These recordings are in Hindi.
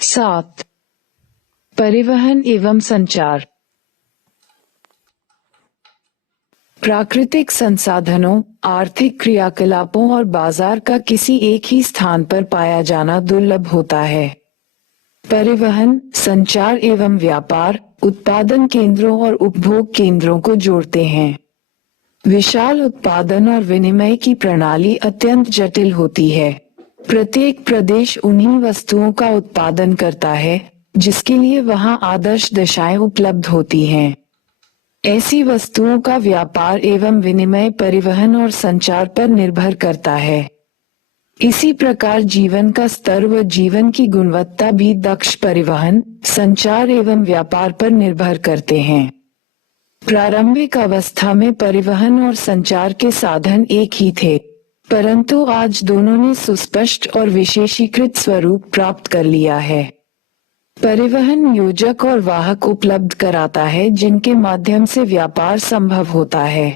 7. परिवहन एवं संचार। प्राकृतिक संसाधनों, आर्थिक क्रियाकलापों और बाजार का किसी एक ही स्थान पर पाया जाना दुर्लभ होता है। परिवहन, संचार एवं व्यापार उत्पादन केंद्रों और उपभोग केंद्रों को जोड़ते हैं। विशाल उत्पादन और विनिमय की प्रणाली अत्यंत जटिल होती है। प्रत्येक प्रदेश उन्हीं वस्तुओं का उत्पादन करता है जिसके लिए वहां आदर्श दशाएं उपलब्ध होती हैं। ऐसी वस्तुओं का व्यापार एवं विनिमय परिवहन और संचार पर निर्भर करता है। इसी प्रकार जीवन का स्तर व जीवन की गुणवत्ता भी दक्ष परिवहन, संचार एवं व्यापार पर निर्भर करते हैं। प्रारंभिक अवस्था में परिवहन और संचार के साधन एक ही थे, परंतु आज दोनों ने सुस्पष्ट और विशेषीकृत स्वरूप प्राप्त कर लिया है। परिवहन योजक और वाहक उपलब्ध कराता है जिनके माध्यम से व्यापार संभव होता है।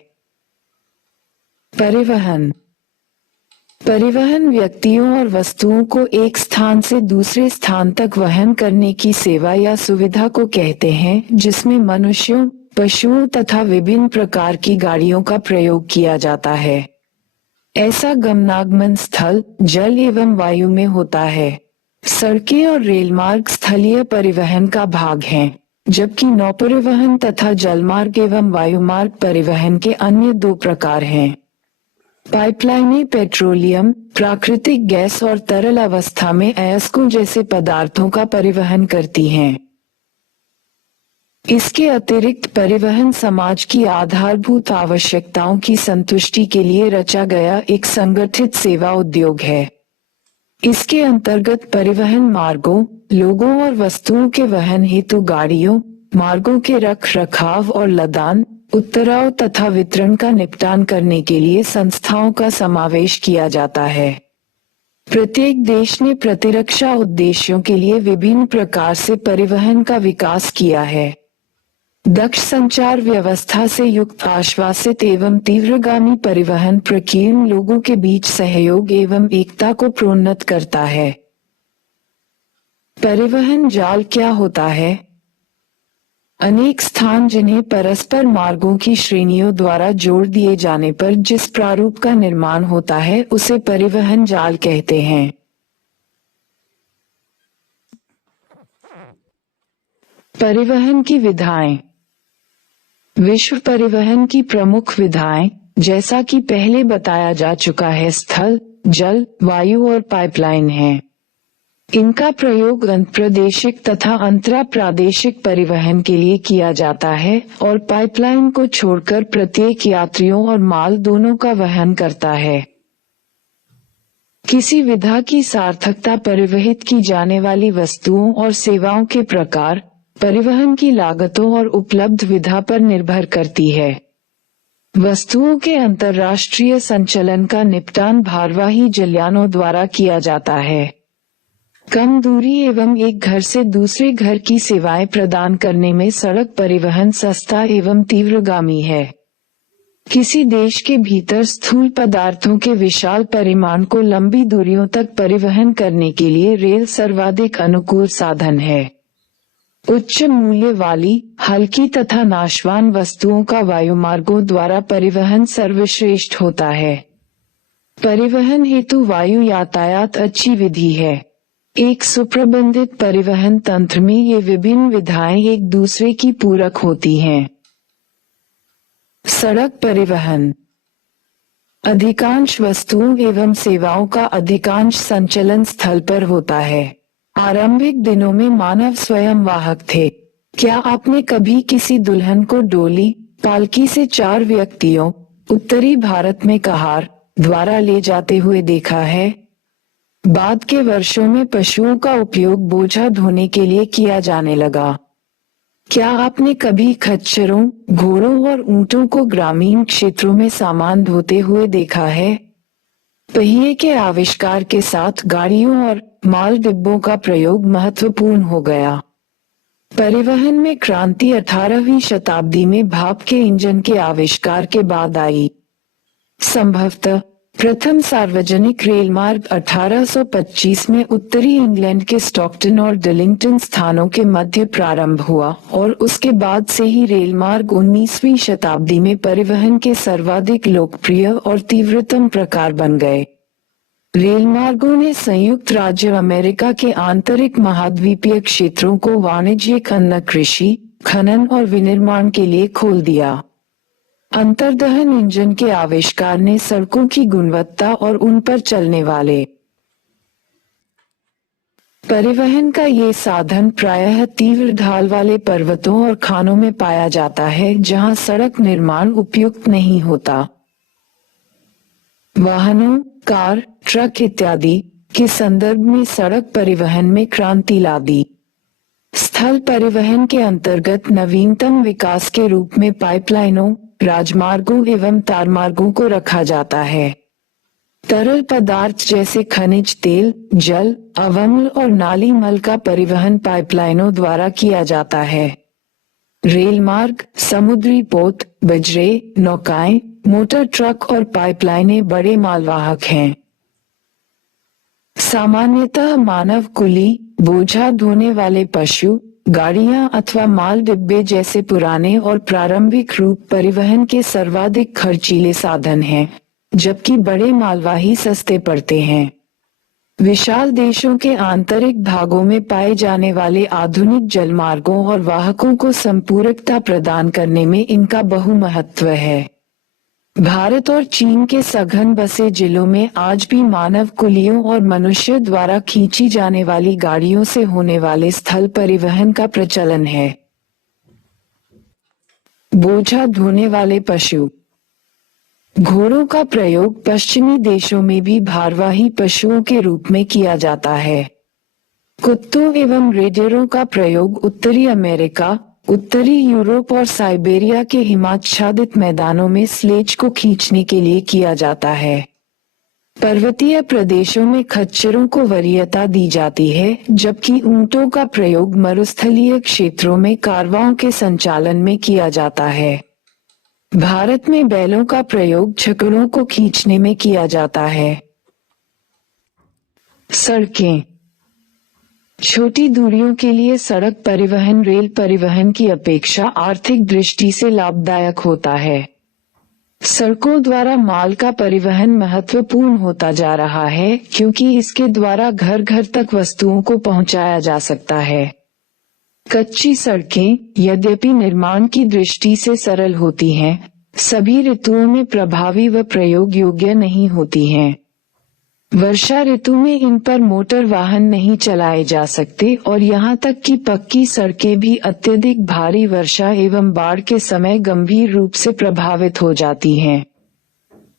परिवहन व्यक्तियों और वस्तुओं को एक स्थान से दूसरे स्थान तक वहन करने की सेवा या सुविधा को कहते हैं, जिसमें मनुष्यों, पशुओं तथा विभिन्न प्रकार की गाड़ियों का प्रयोग किया जाता है। ऐसा गमनागमन स्थल, जल एवं वायु में होता है। सड़कें और रेलमार्ग स्थलीय परिवहन का भाग हैं, जबकि नौपरिवहन तथा जलमार्ग एवं वायुमार्ग परिवहन के अन्य दो प्रकार हैं। पाइपलाइनें पेट्रोलियम, प्राकृतिक गैस और तरल अवस्था में अयस्कों जैसे पदार्थों का परिवहन करती हैं। इसके अतिरिक्त परिवहन समाज की आधारभूत आवश्यकताओं की संतुष्टि के लिए रचा गया एक संगठित सेवा उद्योग है। इसके अंतर्गत परिवहन मार्गों, लोगों और वस्तुओं के वहन हेतु गाड़ियों, मार्गों के रख रखाव और लदान, उत्तराव तथा वितरण का निपटान करने के लिए संस्थाओं का समावेश किया जाता है। प्रत्येक देश ने प्रतिरक्षा उद्देश्यों के लिए विभिन्न प्रकार से परिवहन का विकास किया है। दक्ष संचार व्यवस्था से युक्त आश्वासित एवं तीव्रगामी परिवहन प्रक्रिया लोगों के बीच सहयोग एवं एकता को प्रोन्नत करता है। परिवहन जाल क्या होता है? अनेक स्थान जिन्हें परस्पर मार्गों की श्रेणियों द्वारा जोड़ दिए जाने पर जिस प्रारूप का निर्माण होता है उसे परिवहन जाल कहते हैं। परिवहन की विधाएं। विश्व परिवहन की प्रमुख विधाएं, जैसा कि पहले बताया जा चुका है, स्थल, जल, वायु और पाइपलाइन हैं। इनका प्रयोग अंतर्प्रादेशिक तथा अंतरप्रादेशिक परिवहन के लिए किया जाता है और पाइपलाइन को छोड़कर प्रत्येक यात्रियों और माल दोनों का वहन करता है। किसी विधा की सार्थकता परिवहित की जाने वाली वस्तुओं और सेवाओं के प्रकार, परिवहन की लागतों और उपलब्ध विधा पर निर्भर करती है। वस्तुओं के अंतर्राष्ट्रीय संचलन का निपटान भारवाही जलयानों द्वारा किया जाता है। कम दूरी एवं एक घर से दूसरे घर की सेवाएं प्रदान करने में सड़क परिवहन सस्ता एवं तीव्रगामी है। किसी देश के भीतर स्थूल पदार्थों के विशाल परिमाण को लंबी दूरियों तक परिवहन करने के लिए रेल सर्वाधिक अनुकूल साधन है। उच्च मूल्य वाली, हल्की तथा नाशवान वस्तुओं का वायुमार्गों द्वारा परिवहन सर्वश्रेष्ठ होता है। परिवहन हेतु वायु यातायात अच्छी विधि है। एक सुप्रबंधित परिवहन तंत्र में ये विभिन्न विधाएं एक दूसरे की पूरक होती हैं। सड़क परिवहन। अधिकांश वस्तुओं एवं सेवाओं का अधिकांश संचलन स्थल पर होता है। आरंभिक दिनों में मानव स्वयं वाहक थे। क्या आपने कभी किसी दुल्हन को डोली, पालकी से 4 व्यक्तियों, उत्तरी भारत में कहार द्वारा ले जाते हुए देखा है? बाद के वर्षों में पशुओं का उपयोग बोझा ढोने के लिए किया जाने लगा। क्या आपने कभी खच्चरों, घोड़ों और ऊंटों को ग्रामीण क्षेत्रों में सामान ढोते हुए देखा है? पहिए के आविष्कार के साथ गाड़ियों और माल डिब्बों का प्रयोग महत्वपूर्ण हो गया। परिवहन में क्रांति 18वीं शताब्दी में भाप के इंजन के आविष्कार के बाद आई। संभवतः प्रथम सार्वजनिक रेल मार्ग 1825 में उत्तरी इंग्लैंड के स्टॉकटन और डिलिंगटन स्थानों के मध्य प्रारंभ हुआ और उसके बाद से ही रेल मार्ग 19वीं शताब्दी में परिवहन के सर्वाधिक लोकप्रिय और तीव्रतम प्रकार बन गए। रेल मार्गों ने संयुक्त राज्य अमेरिका के आंतरिक महाद्वीपीय क्षेत्रों को वाणिज्यिक, अन्न, कृषि, खनन और विनिर्माण के लिए खोल दिया। अंतर्दहन इंजन के आविष्कार ने सड़कों की गुणवत्ता और उन पर चलने वाले परिवहन का ये साधन प्रायः तीव्र ढाल वाले पर्वतों और खानों में पाया जाता है, जहां सड़क निर्माण उपयुक्त नहीं होता। वाहनों, कार, ट्रक इत्यादि के संदर्भ में सड़क परिवहन में क्रांति ला दी। स्थल परिवहन के अंतर्गत नवीनतम विकास के रूप में पाइपलाइनों, राजमार्गों एवं तारमार्गों को रखा जाता है। तरल पदार्थ जैसे खनिज तेल, जल, अवमल और नाली मल का परिवहन पाइपलाइनों द्वारा किया जाता है। रेल मार्ग, समुद्री पोत, बजरे, नौकाएं, मोटर ट्रक और पाइपलाइनें बड़े मालवाहक हैं। सामान्यतः मानव कुली, बोझा ढोने वाले पशु गाड़ियां अथवा माल डिब्बे जैसे पुराने और प्रारंभिक रूप परिवहन के सर्वाधिक खर्चीले साधन हैं, जबकि बड़े मालवाही सस्ते पड़ते हैं। विशाल देशों के आंतरिक भागों में पाए जाने वाले आधुनिक जलमार्गों और वाहकों को संपूरकता प्रदान करने में इनका बहुमहत्व है। भारत और चीन के सघन बसे जिलों में आज भी मानव कुलियों और मनुष्य द्वारा खींची जाने वाली गाड़ियों से होने वाले स्थल परिवहन का प्रचलन है। बोझा ढोने वाले पशु। घोड़ों का प्रयोग पश्चिमी देशों में भी भारवाही पशुओं के रूप में किया जाता है। कुत्तों एवं रेडरों का प्रयोग उत्तरी अमेरिका, उत्तरी यूरोप और साइबेरिया के हिमाच्छादित मैदानों में स्लेज को खींचने के लिए किया जाता है। पर्वतीय प्रदेशों में खच्चरों को वरीयता दी जाती है, जबकि ऊंटों का प्रयोग मरुस्थलीय क्षेत्रों में कारवां के संचालन में किया जाता है। भारत में बैलों का प्रयोग छकड़ों को खींचने में किया जाता है। सड़कें। छोटी दूरियों के लिए सड़क परिवहन रेल परिवहन की अपेक्षा आर्थिक दृष्टि से लाभदायक होता है। सड़कों द्वारा माल का परिवहन महत्वपूर्ण होता जा रहा है, क्योंकि इसके द्वारा घर घर तक वस्तुओं को पहुंचाया जा सकता है। कच्ची सड़कें, यद्यपि निर्माण की दृष्टि से सरल होती हैं, सभी ऋतुओं में प्रभावी व प्रयोग योग्य नहीं होती हैं। वर्षा ऋतु में इन पर मोटर वाहन नहीं चलाए जा सकते और यहाँ तक कि पक्की सड़कें भी अत्यधिक भारी वर्षा एवं बाढ़ के समय गंभीर रूप से प्रभावित हो जाती हैं।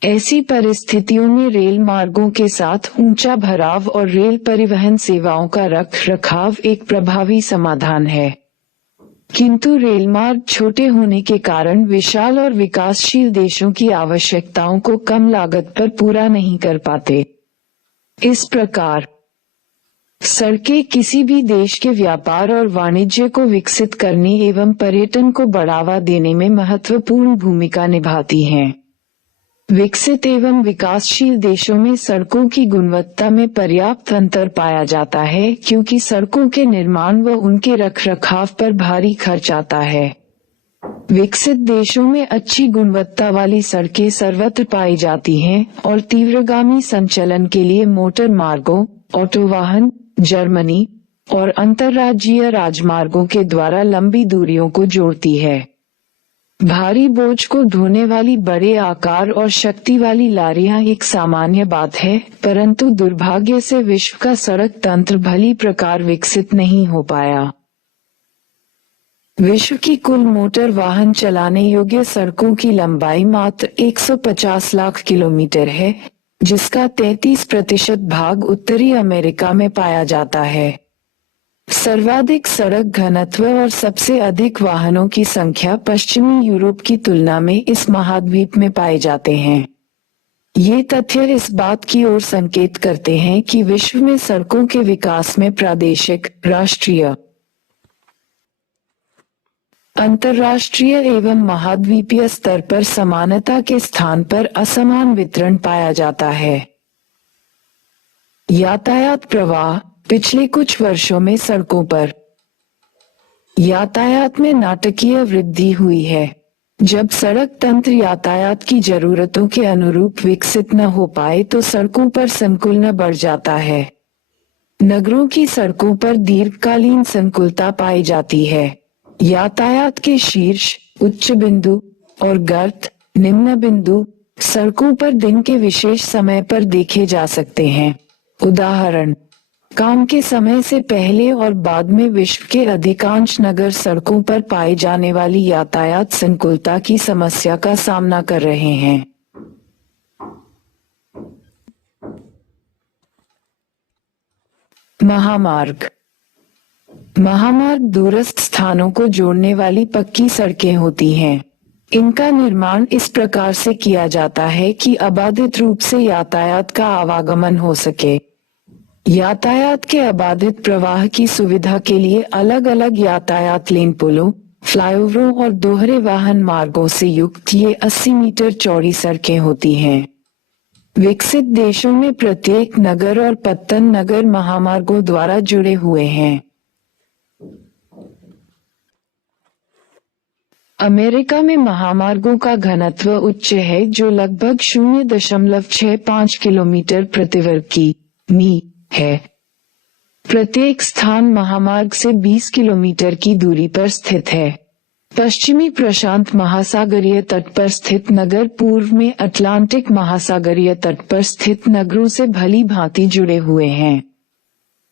ऐसी परिस्थितियों में रेल मार्गों के साथ ऊंचा भराव और रेल परिवहन सेवाओं का रख-रखाव एक प्रभावी समाधान है। किंतु रेल मार्ग छोटे होने के कारण विशाल और विकासशील देशों की आवश्यकताओं को कम लागत पर पूरा नहीं कर पाते। इस प्रकार सड़कें किसी भी देश के व्यापार और वाणिज्य को विकसित करने एवं पर्यटन को बढ़ावा देने में महत्वपूर्ण भूमिका निभाती हैं। विकसित एवं विकासशील देशों में सड़कों की गुणवत्ता में पर्याप्त अंतर पाया जाता है, क्योंकि सड़कों के निर्माण व उनके रखरखाव पर भारी खर्च आता है। विकसित देशों में अच्छी गुणवत्ता वाली सड़कें सर्वत्र पाई जाती हैं और तीव्रगामी संचलन के लिए मोटर मार्गों, ऑटो वाहन, जर्मनी और अंतर्राज्यीय राजमार्गों के द्वारा लंबी दूरियों को जोड़ती है। भारी बोझ को ढोने वाली बड़े आकार और शक्ति वाली लारियां एक सामान्य बात है, परंतु दुर्भाग्य से विश्व का सड़क तंत्र भली प्रकार विकसित नहीं हो पाया। विश्व की कुल मोटर वाहन चलाने योग्य सड़कों की लंबाई मात्र 150 लाख किलोमीटर है, जिसका 33% भाग उत्तरी अमेरिका में पाया जाता है। सर्वाधिक सड़क घनत्व और सबसे अधिक वाहनों की संख्या पश्चिमी यूरोप की तुलना में इस महाद्वीप में पाए जाते हैं। ये तथ्य इस बात की ओर संकेत करते हैं कि विश्व में सड़कों के विकास में प्रादेशिक, राष्ट्रीय अंतर्राष्ट्रीय एवं महाद्वीपीय स्तर पर समानता के स्थान पर असमान वितरण पाया जाता है। यातायात प्रवाह। पिछले कुछ वर्षों में सड़कों पर यातायात में नाटकीय वृद्धि हुई है। जब सड़क तंत्र यातायात की जरूरतों के अनुरूप विकसित न हो पाए तो सड़कों पर संकुलन बढ़ जाता है। नगरों की सड़कों पर दीर्घकालीन संकुलता पाई जाती है। यातायात के शीर्ष, उच्च बिंदु और गर्त, निम्न बिंदु सड़कों पर दिन के विशेष समय पर देखे जा सकते हैं। उदाहरण, काम के समय से पहले और बाद में विश्व के अधिकांश नगर सड़कों पर पाई जाने वाली यातायात संकुलता की समस्या का सामना कर रहे हैं। महामार्ग। महामार्ग दूरस्थ स्थानों को जोड़ने वाली पक्की सड़कें होती हैं। इनका निर्माण इस प्रकार से किया जाता है कि अबाधित रूप से यातायात का आवागमन हो सके। यातायात के अबाधित प्रवाह की सुविधा के लिए अलग अलग यातायात लेन, पुलों, फ्लाईओवरों और दोहरे वाहन मार्गों से युक्त ये 80 मीटर चौड़ी सड़कें होती हैं। विकसित देशों में प्रत्येक नगर और पत्तन नगर महामार्गों द्वारा जुड़े हुए हैं। अमेरिका में महामार्गों का घनत्व उच्च है, जो लगभग 0.65 किलोमीटर प्रति वर्ग किमी है। प्रत्येक स्थान महामार्ग से 20 किलोमीटर की दूरी पर स्थित है। पश्चिमी प्रशांत महासागरीय तट पर स्थित नगर पूर्व में अटलांटिक महासागरीय तट पर स्थित नगरों से भली भांति जुड़े हुए हैं।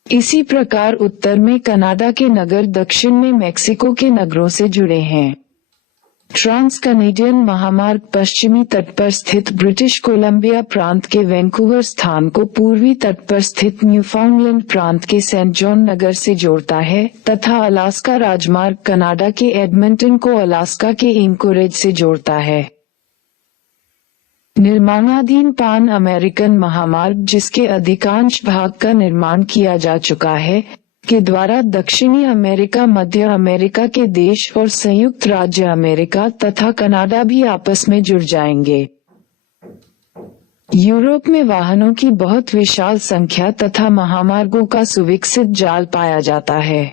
इसी प्रकार उत्तर में कनाडा के नगर दक्षिण में मैक्सिको के नगरों से जुड़े हैं। ट्रांस कनेडियन महामार्ग पश्चिमी तट पर स्थित ब्रिटिश कोलंबिया प्रांत के वैंकूवर स्थान को पूर्वी तट पर स्थित न्यूफाउंडलैंड प्रांत के सेंट जॉन नगर से जोड़ता है तथा अलास्का राजमार्ग कनाडा के एडमंटन को अलास्का के एंकोरेज से जोड़ता है। निर्माणाधीन पान अमेरिकन महामार्ग, जिसके अधिकांश भाग का निर्माण किया जा चुका है, के द्वारा दक्षिणी अमेरिका, मध्य अमेरिका के देश और संयुक्त राज्य अमेरिका तथा कनाडा भी आपस में जुड़ जाएंगे। यूरोप में वाहनों की बहुत विशाल संख्या तथा महामार्गों का सुविकसित जाल पाया जाता है,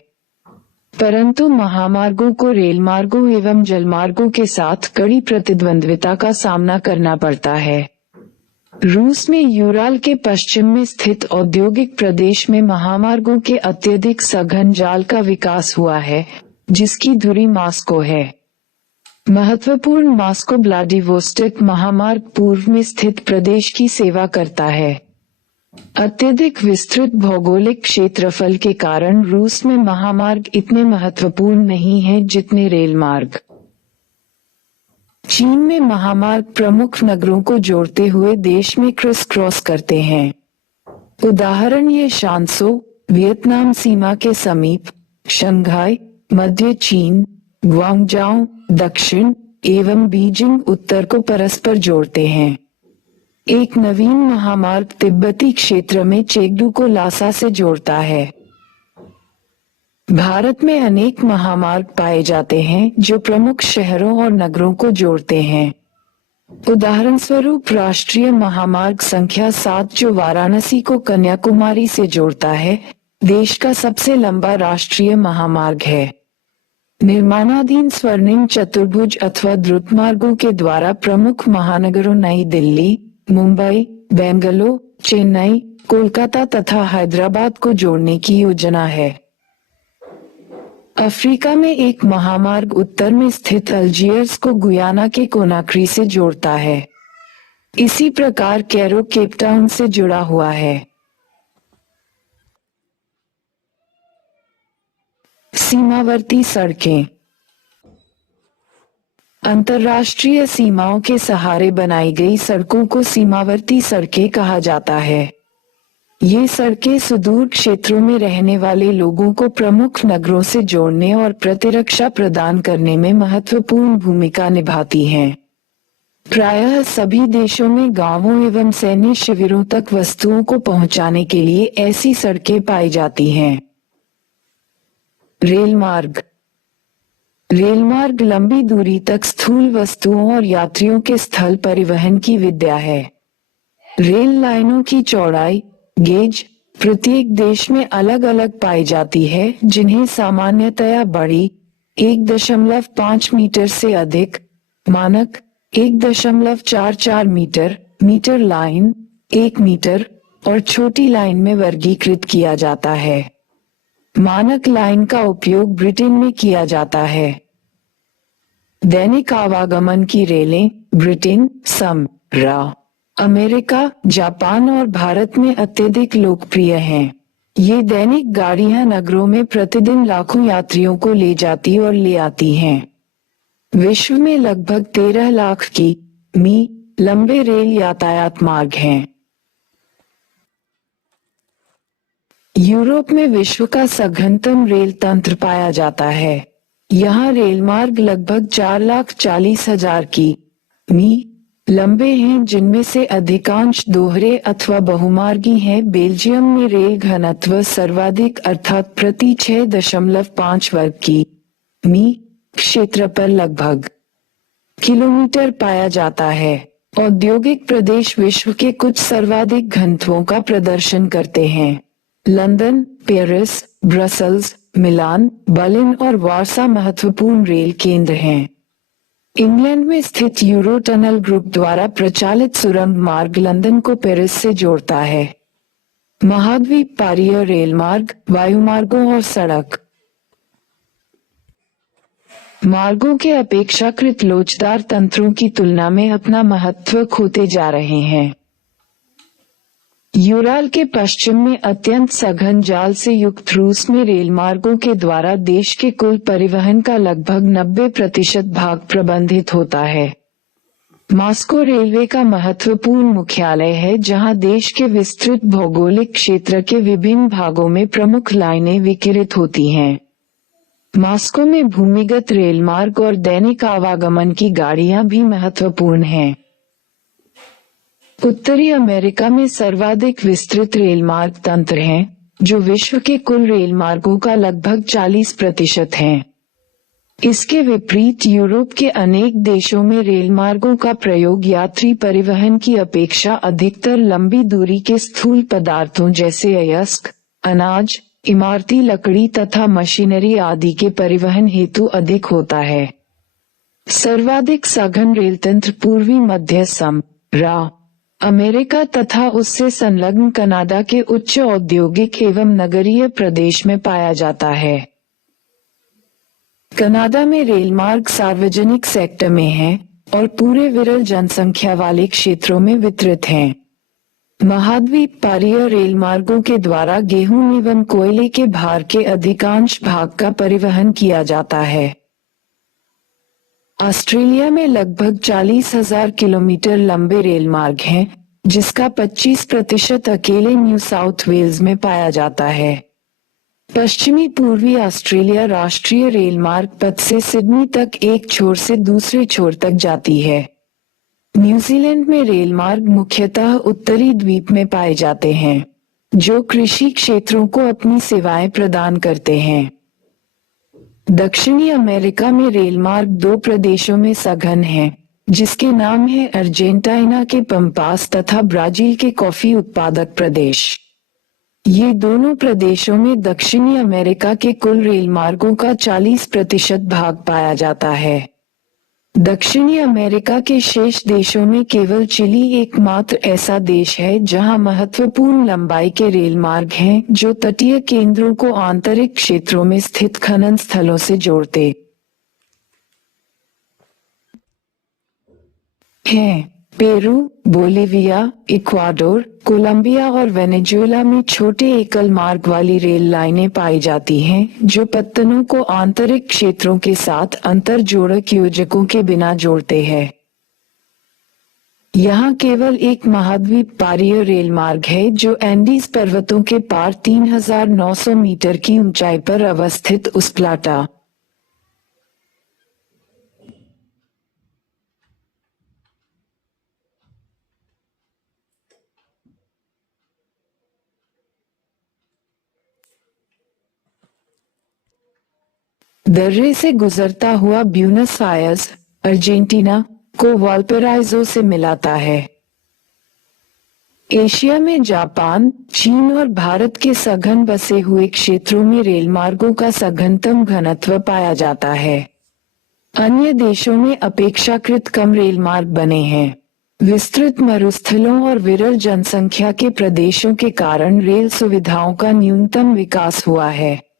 परंतु महामार्गों को रेलमार्गों एवं जलमार्गों के साथ कड़ी प्रतिद्वंद्विता का सामना करना पड़ता है। रूस में यूराल के पश्चिम में स्थित औद्योगिक प्रदेश में महामार्गों के अत्यधिक सघन जाल का विकास हुआ है, जिसकी धुरी मॉस्को है। महत्वपूर्ण मॉस्को व्लादिवोस्टोक महामार्ग पूर्व में स्थित प्रदेश की सेवा करता है। अत्यधिक विस्तृत भौगोलिक क्षेत्रफल के कारण रूस में महामार्ग इतने महत्वपूर्ण नहीं हैं जितने रेल मार्ग। चीन में महामार्ग प्रमुख नगरों को जोड़ते हुए देश में क्रिस क्रॉस करते हैं। उदाहरण, ये शांसो वियतनाम सीमा के समीप, शंघाई मध्य चीन, ग्वांगजाओ दक्षिण एवं बीजिंग उत्तर को परस्पर जोड़ते हैं। एक नवीन महामार्ग तिब्बती क्षेत्र में चेगडू को लासा से जोड़ता है। भारत में अनेक महामार्ग पाए जाते हैं जो प्रमुख शहरों और नगरों को जोड़ते हैं। उदाहरण स्वरूप राष्ट्रीय महामार्ग संख्या 7 जो वाराणसी को कन्याकुमारी से जोड़ता है, देश का सबसे लंबा राष्ट्रीय महामार्ग है। निर्माणाधीन स्वर्णिम चतुर्भुज अथवा द्रुत मार्गों के द्वारा प्रमुख महानगरों नई दिल्ली, मुंबई, बेंगलुरु, चेन्नई, कोलकाता तथा हैदराबाद को जोड़ने की योजना है। अफ्रीका में एक महामार्ग उत्तर में स्थित अल्जीयर्स को गुयाना के कोनाक्री से जोड़ता है। इसी प्रकार कैरो केपटाउन से जुड़ा हुआ है। सीमावर्ती सड़कें। अंतर्राष्ट्रीय सीमाओं के सहारे बनाई गई सड़कों को सीमावर्ती सड़कें कहा जाता है। ये सड़कें सुदूर क्षेत्रों में रहने वाले लोगों को प्रमुख नगरों से जोड़ने और प्रतिरक्षा प्रदान करने में महत्वपूर्ण भूमिका निभाती हैं। प्रायः सभी देशों में गांवों एवं सैन्य शिविरों तक वस्तुओं को पहुंचाने के लिए ऐसी सड़कें पाई जाती हैं। रेल मार्ग। रेलमार्ग लंबी दूरी तक स्थूल वस्तुओं और यात्रियों के स्थल परिवहन की विद्या है। रेल लाइनों की चौड़ाई, गेज, प्रत्येक देश में अलग अलग पाई जाती है, जिन्हें सामान्यतया बड़ी 1.5 मीटर से अधिक, मानक 1.44 मीटर, मीटर लाइन 1 मीटर और छोटी लाइन में वर्गीकृत किया जाता है। मानक लाइन का उपयोग ब्रिटेन में किया जाता है। दैनिक आवागमन की रेलें ब्रिटेन, सम, रा, अमेरिका, जापान और भारत में अत्यधिक लोकप्रिय हैं। ये दैनिक गाड़ियां नगरों में प्रतिदिन लाखों यात्रियों को ले जाती और ले आती हैं। विश्व में लगभग 13 लाख मी लंबे रेल यातायात मार्ग हैं। यूरोप में विश्व का सघनतम रेल तंत्र पाया जाता है। यहाँ रेल मार्ग लगभग 4,40,000 मी लंबे हैं, जिनमें से अधिकांश दोहरे अथवा बहुमार्गी हैं। बेल्जियम में रेल घनत्व सर्वाधिक अर्थात प्रति 6.5 वर्ग मी क्षेत्र पर लगभग किलोमीटर पाया जाता है। औद्योगिक प्रदेश विश्व के कुछ सर्वाधिक घनत्वों का प्रदर्शन करते हैं। लंदन, पेरिस, ब्रसल्स, मिलान, बर्लिन और वारसा महत्वपूर्ण रेल केंद्र हैं। इंग्लैंड में स्थित यूरो टनल ग्रुप द्वारा प्रचालित सुरंग मार्ग लंदन को पेरिस से जोड़ता है। महाद्वीप पारीय रेल मार्ग, वायुमार्गों और सड़क मार्गों के अपेक्षाकृत लोचदार तंत्रों की तुलना में अपना महत्व खोते जा रहे हैं। यूराल के पश्चिम में अत्यंत सघन जाल से युक्त रूस में रेल मार्गों के द्वारा देश के कुल परिवहन का लगभग 90% भाग प्रबंधित होता है। मॉस्को रेलवे का महत्वपूर्ण मुख्यालय है, जहां देश के विस्तृत भौगोलिक क्षेत्र के विभिन्न भागों में प्रमुख लाइनें विकिरित होती हैं। मॉस्को में भूमिगत रेल मार्ग और दैनिक आवागमन की गाड़ियां भी महत्वपूर्ण हैं। उत्तरी अमेरिका में सर्वाधिक विस्तृत रेल मार्ग तंत्र हैं, जो विश्व के कुल रेल मार्गों का लगभग 40% हैं। इसके विपरीत यूरोप के अनेक देशों में रेल मार्गों का प्रयोग यात्री परिवहन की अपेक्षा अधिकतर लंबी दूरी के स्थूल पदार्थों जैसे अयस्क, अनाज, इमारती लकड़ी तथा मशीनरी आदि के परिवहन हेतु अधिक होता है। सर्वाधिक सघन रेल तंत्र पूर्वी मध्य सम, रा, अमेरिका तथा उससे संलग्न कनाडा के उच्च औद्योगिक एवं नगरीय प्रदेश में पाया जाता है। कनाडा में रेल मार्ग सार्वजनिक सेक्टर में हैं और पूरे विरल जनसंख्या वाले क्षेत्रों में वितरित हैं। महाद्वीप पारीय रेल मार्गों के द्वारा गेहूं एवं कोयले के भार के अधिकांश भाग का परिवहन किया जाता है। ऑस्ट्रेलिया में लगभग 40,000 किलोमीटर लंबे रेल मार्ग हैं, जिसका 25% अकेले न्यू साउथ वेल्स में पाया जाता है। पश्चिमी पूर्वी ऑस्ट्रेलिया राष्ट्रीय रेल मार्ग पथ से सिडनी तक एक छोर से दूसरे छोर तक जाती है। न्यूजीलैंड में रेल मार्ग मुख्यतः उत्तरी द्वीप में पाए जाते हैं, जो कृषि क्षेत्रों को अपनी सेवाएं प्रदान करते हैं। दक्षिणी अमेरिका में रेल मार्ग 2 प्रदेशों में सघन हैं, जिसके नाम है अर्जेंटीना के पंपास तथा ब्राजील के कॉफी उत्पादक प्रदेश। ये दोनों प्रदेशों में दक्षिणी अमेरिका के कुल रेल मार्गों का 40% भाग पाया जाता है। दक्षिणी अमेरिका के शेष देशों में केवल चिली एकमात्र ऐसा देश है जहां महत्वपूर्ण लंबाई के रेल मार्ग हैं, जो तटीय केंद्रों को आंतरिक क्षेत्रों में स्थित खनन स्थलों से जोड़ते हैं। पेरू, बोलिविया, इक्वाडोर, कोलंबिया और वेनेजुएला में छोटे एकल मार्ग वाली रेल लाइनें पाई जाती हैं, जो पत्तनों को आंतरिक क्षेत्रों के साथ अंतरजोड़क योजकों के बिना जोड़ते हैं। यहाँ केवल एक महाद्वीप पारीय रेल मार्ग है, जो एंडीज पर्वतों के पार 3,900 मीटर की ऊंचाई पर अवस्थित उसप्लाटा दर्रे से गुजरता हुआ ब्यूनस आयर्स, अर्जेंटीना को वाल्पराइजो से मिलाता है। एशिया में जापान, चीन और भारत के सघन बसे हुए क्षेत्रों में रेलमार्गों का सघनतम घनत्व पाया जाता है। अन्य देशों में अपेक्षाकृत कम रेलमार्ग बने हैं। विस्तृत मरुस्थलों और विरल जनसंख्या के प्रदेशों के कारण रेल सुविधाओं का न्यूनतम विकास हुआ है।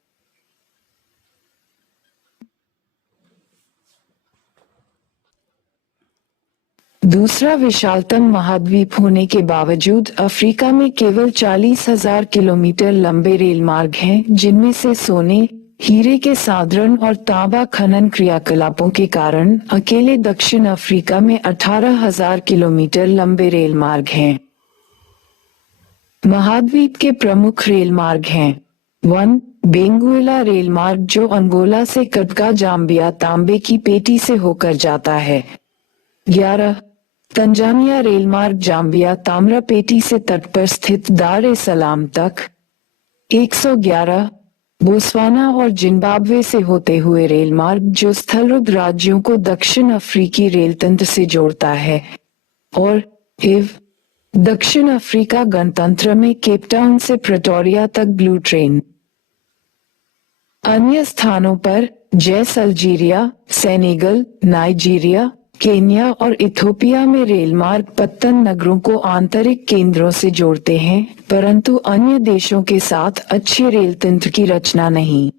दूसरा विशालतम महाद्वीप होने के बावजूद अफ्रीका में केवल 40,000 किलोमीटर लंबे रेलमार्ग हैं, जिनमें से सोने, हीरे के साधारण और तांबा खनन क्रियाकलापों के कारण अकेले दक्षिण अफ्रीका में 18,000 किलोमीटर लंबे रेलमार्ग हैं। महाद्वीप के प्रमुख रेलमार्ग हैं 1. बेंगुएला रेलमार्ग जो अंगोला से कटका जाम्बिया तांबे की पेटी से होकर जाता है। 11. तंजानिया रेलमार्ग जाम्बिया ताम्रा पेटी से तट पर स्थित दार ए सलाम तक। 111. बोस्वाना और जिम्बाब्वे से होते हुए रेलमार्ग जो स्थलरुद्ध राज्यों को दक्षिण अफ्रीकी रेल तंत्र से जोड़ता है। और दक्षिण अफ्रीका गणतंत्र में केपटाउन से प्रेटोरिया तक ब्लू ट्रेन। अन्य स्थानों पर जैसे अल्जीरिया, सेनेगल, नाइजीरिया, केन्या और इथोपिया में रेलमार्ग पत्तन नगरों को आंतरिक केंद्रों से जोड़ते हैं, परंतु अन्य देशों के साथ अच्छे रेल तंत्र की रचना नहीं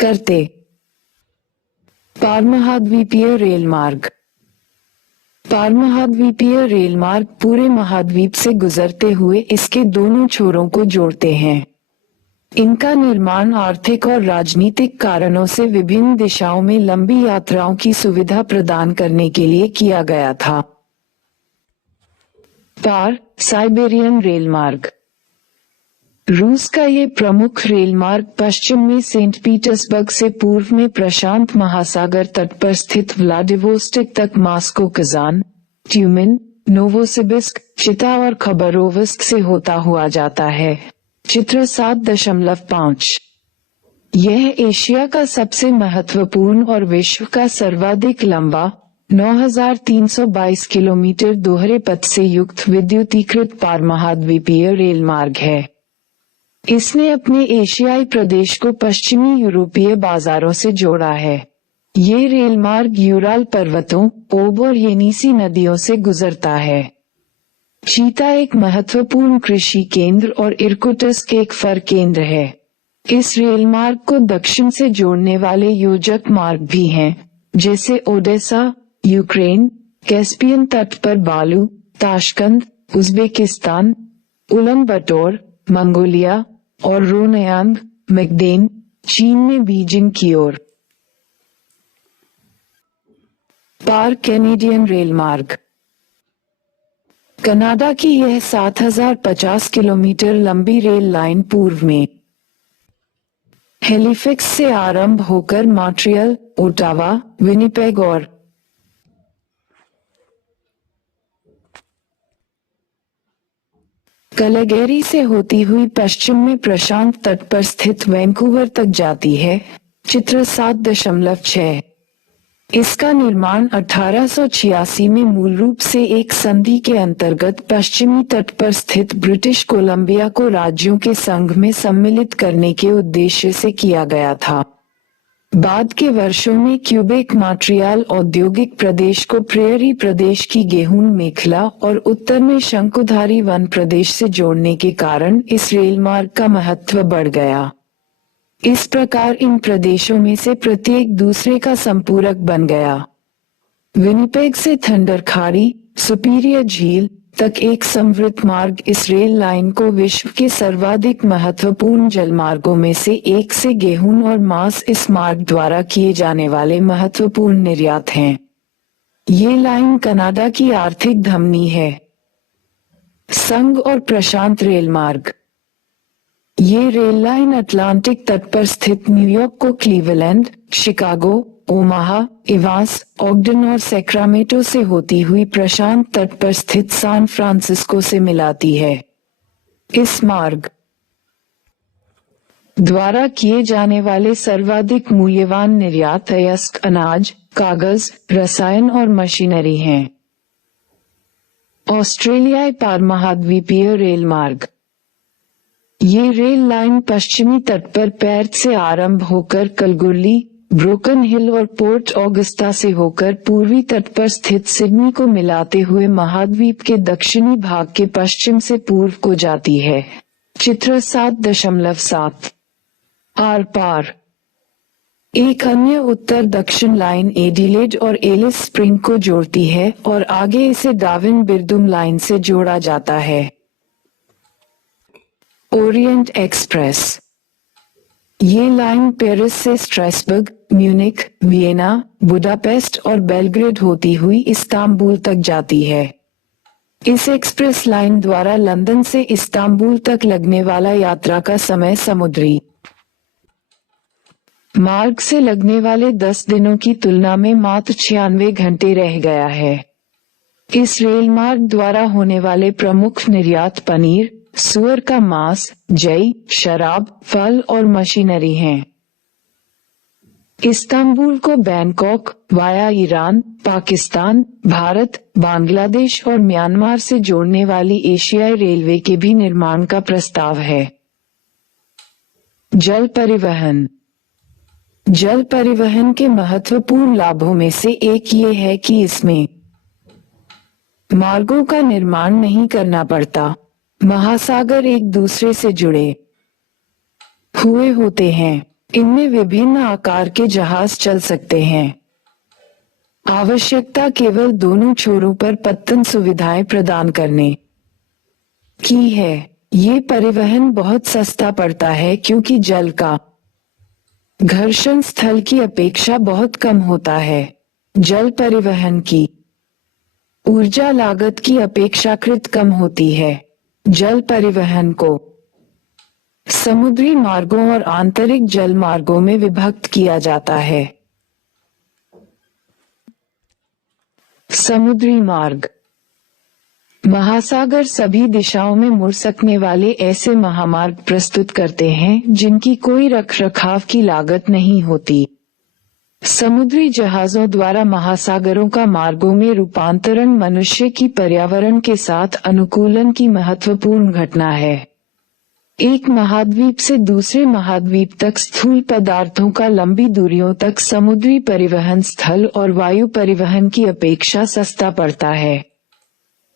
करते। पारमहाद्वीपीय रेलमार्ग। पारमहाद्वीपीय रेलमार्ग पूरे महाद्वीप से गुजरते हुए इसके दोनों छोरों को जोड़ते हैं। इनका निर्माण आर्थिक और राजनीतिक कारणों से विभिन्न दिशाओं में लंबी यात्राओं की सुविधा प्रदान करने के लिए किया गया था। साइबेरियन रेलमार्ग। रूस का ये प्रमुख रेलमार्ग पश्चिम में सेंट पीटर्सबर्ग से पूर्व में प्रशांत महासागर तट पर स्थित व्लादिवोस्टोक तक मॉस्को, कजान, ट्यूमेन, नोवोसिबिर्स्क, चिता और खबरोवस्क से होता हुआ जाता है। चित्र 7.5। यह एशिया का सबसे महत्वपूर्ण और विश्व का सर्वाधिक लंबा 9,322 किलोमीटर दोहरे पथ से युक्त विद्युतीकृत पारमहाद्वीपीय रेलमार्ग है। इसने अपने एशियाई प्रदेश को पश्चिमी यूरोपीय बाजारों से जोड़ा है। ये रेलमार्ग यूराल पर्वतों, ओब और येनीसी नदियों से गुजरता है। चीता एक महत्वपूर्ण कृषि केंद्र और इर्कुटस्क एक फर केंद्र है। इस रेलमार्ग को दक्षिण से जोड़ने वाले योजक मार्ग भी हैं, जैसे ओडेसा, यूक्रेन, कैस्पियन तट पर बालू, ताशकंद, उज्बेकिस्तान, उलन-बटोर, मंगोलिया और रोनयांग, मैकडेन, चीन में बीजिंग की ओर। पार कैनेडियन रेलमार्ग। कनाडा की यह 7,050 किलोमीटर लंबी रेल लाइन पूर्व में हैलिफैक्स से आरंभ होकर मॉन्ट्रियल, ओटावा, विनिपेग और कैलगरी से होती हुई पश्चिम में प्रशांत तट पर स्थित वैंकूवर तक जाती है। चित्र 7.6। इसका निर्माण 1886 में मूल रूप से एक संधि के अंतर्गत पश्चिमी तट पर स्थित ब्रिटिश कोलंबिया को राज्यों के संघ में सम्मिलित करने के उद्देश्य से किया गया था। बाद के वर्षों में क्यूबेक मॉन्ट्रियल औद्योगिक प्रदेश को प्रेयरी प्रदेश की गेहूं मेखला और उत्तर में शंकुधारी वन प्रदेश से जोड़ने के कारण इस रेलमार्ग का महत्व बढ़ गया। इस प्रकार इन प्रदेशों में से प्रत्येक दूसरे का संपूरक बन गया। विनिपेग से थंडर खाड़ी, सुपीरियर झील तक एक समृद्ध मार्ग इस रेल लाइन को विश्व के सर्वाधिक महत्वपूर्ण जलमार्गों में से एक से गेहूं और मांस इस मार्ग द्वारा किए जाने वाले महत्वपूर्ण निर्यात हैं। ये लाइन कनाडा की आर्थिक धमनी है। संघ और प्रशांत रेलमार्ग। ये रेल लाइन अटलांटिक तट पर स्थित न्यूयॉर्क को क्लीवलैंड, शिकागो, ओमाहा, इवांस, ऑगडन और सैक्रामेंटो से होती हुई प्रशांत तट पर स्थित सैन फ्रांसिस्को से मिलाती है। इस मार्ग द्वारा किए जाने वाले सर्वाधिक मूल्यवान निर्यात अयस्क अनाज, कागज, रसायन और मशीनरी हैं। ऑस्ट्रेलियाई पार महाद्वीपीय रेल मार्ग। ये रेल लाइन पश्चिमी तट पर पेर्थ से आरंभ होकर कलगुर्ली, ब्रोकन हिल और पोर्ट ऑगस्टा से होकर पूर्वी तट पर स्थित सिडनी को मिलाते हुए महाद्वीप के दक्षिणी भाग के पश्चिम से पूर्व को जाती है। चित्र 7.7 आर पार। एक अन्य उत्तर दक्षिण लाइन एडिलेड और एलिस स्प्रिंग को जोड़ती है और आगे इसे डार्विन बिरदुम लाइन से जोड़ा जाता है। Orient express. ये लाइन पेरिस से स्ट्रासबर्ग, म्यूनिख, वियना, बुडापेस्ट और बेलग्रेड होती हुई इस्तांबुल तक जाती है। इस एक्सप्रेस लाइन द्वारा लंदन से इस्तांबुल तक लगने वाला यात्रा का समय समुद्री मार्ग से लगने वाले 10 दिनों की तुलना में मात्र 96 घंटे रह गया है। इस रेल मार्ग द्वारा होने वाले प्रमुख निर्यात पनीर, सूअर का मांस, जई, शराब, फल और मशीनरी हैं। इस्तांबुल को Bangkok via Iran, Pakistan, Bharat, Bangladesh और म्यांमार से जोड़ने वाली एशियाई रेलवे के भी निर्माण का प्रस्ताव है। जल परिवहन। जल परिवहन के महत्वपूर्ण लाभों में से एक ये है कि इसमें मार्गों का निर्माण नहीं करना पड़ता। महासागर एक दूसरे से जुड़े हुए होते हैं। इनमें विभिन्न आकार के जहाज चल सकते हैं। आवश्यकता केवल दोनों छोरों पर पत्तन सुविधाएं प्रदान करने की है। ये परिवहन बहुत सस्ता पड़ता है क्योंकि जल का घर्षण स्थल की अपेक्षा बहुत कम होता है। जल परिवहन की ऊर्जा लागत की अपेक्षाकृत कम होती है। जल परिवहन को समुद्री मार्गों और आंतरिक जल मार्गों में विभक्त किया जाता है। समुद्री मार्ग। महासागर सभी दिशाओं में मुड़ सकने वाले ऐसे महामार्ग प्रस्तुत करते हैं जिनकी कोई रखरखाव की लागत नहीं होती। समुद्री जहाजों द्वारा महासागरों का मार्गों में रूपांतरण मनुष्य की पर्यावरण के साथ अनुकूलन की महत्वपूर्ण घटना है। एक महाद्वीप से दूसरे महाद्वीप तक स्थूल पदार्थों का लंबी दूरियों तक समुद्री परिवहन स्थल और वायु परिवहन की अपेक्षा सस्ता पड़ता है।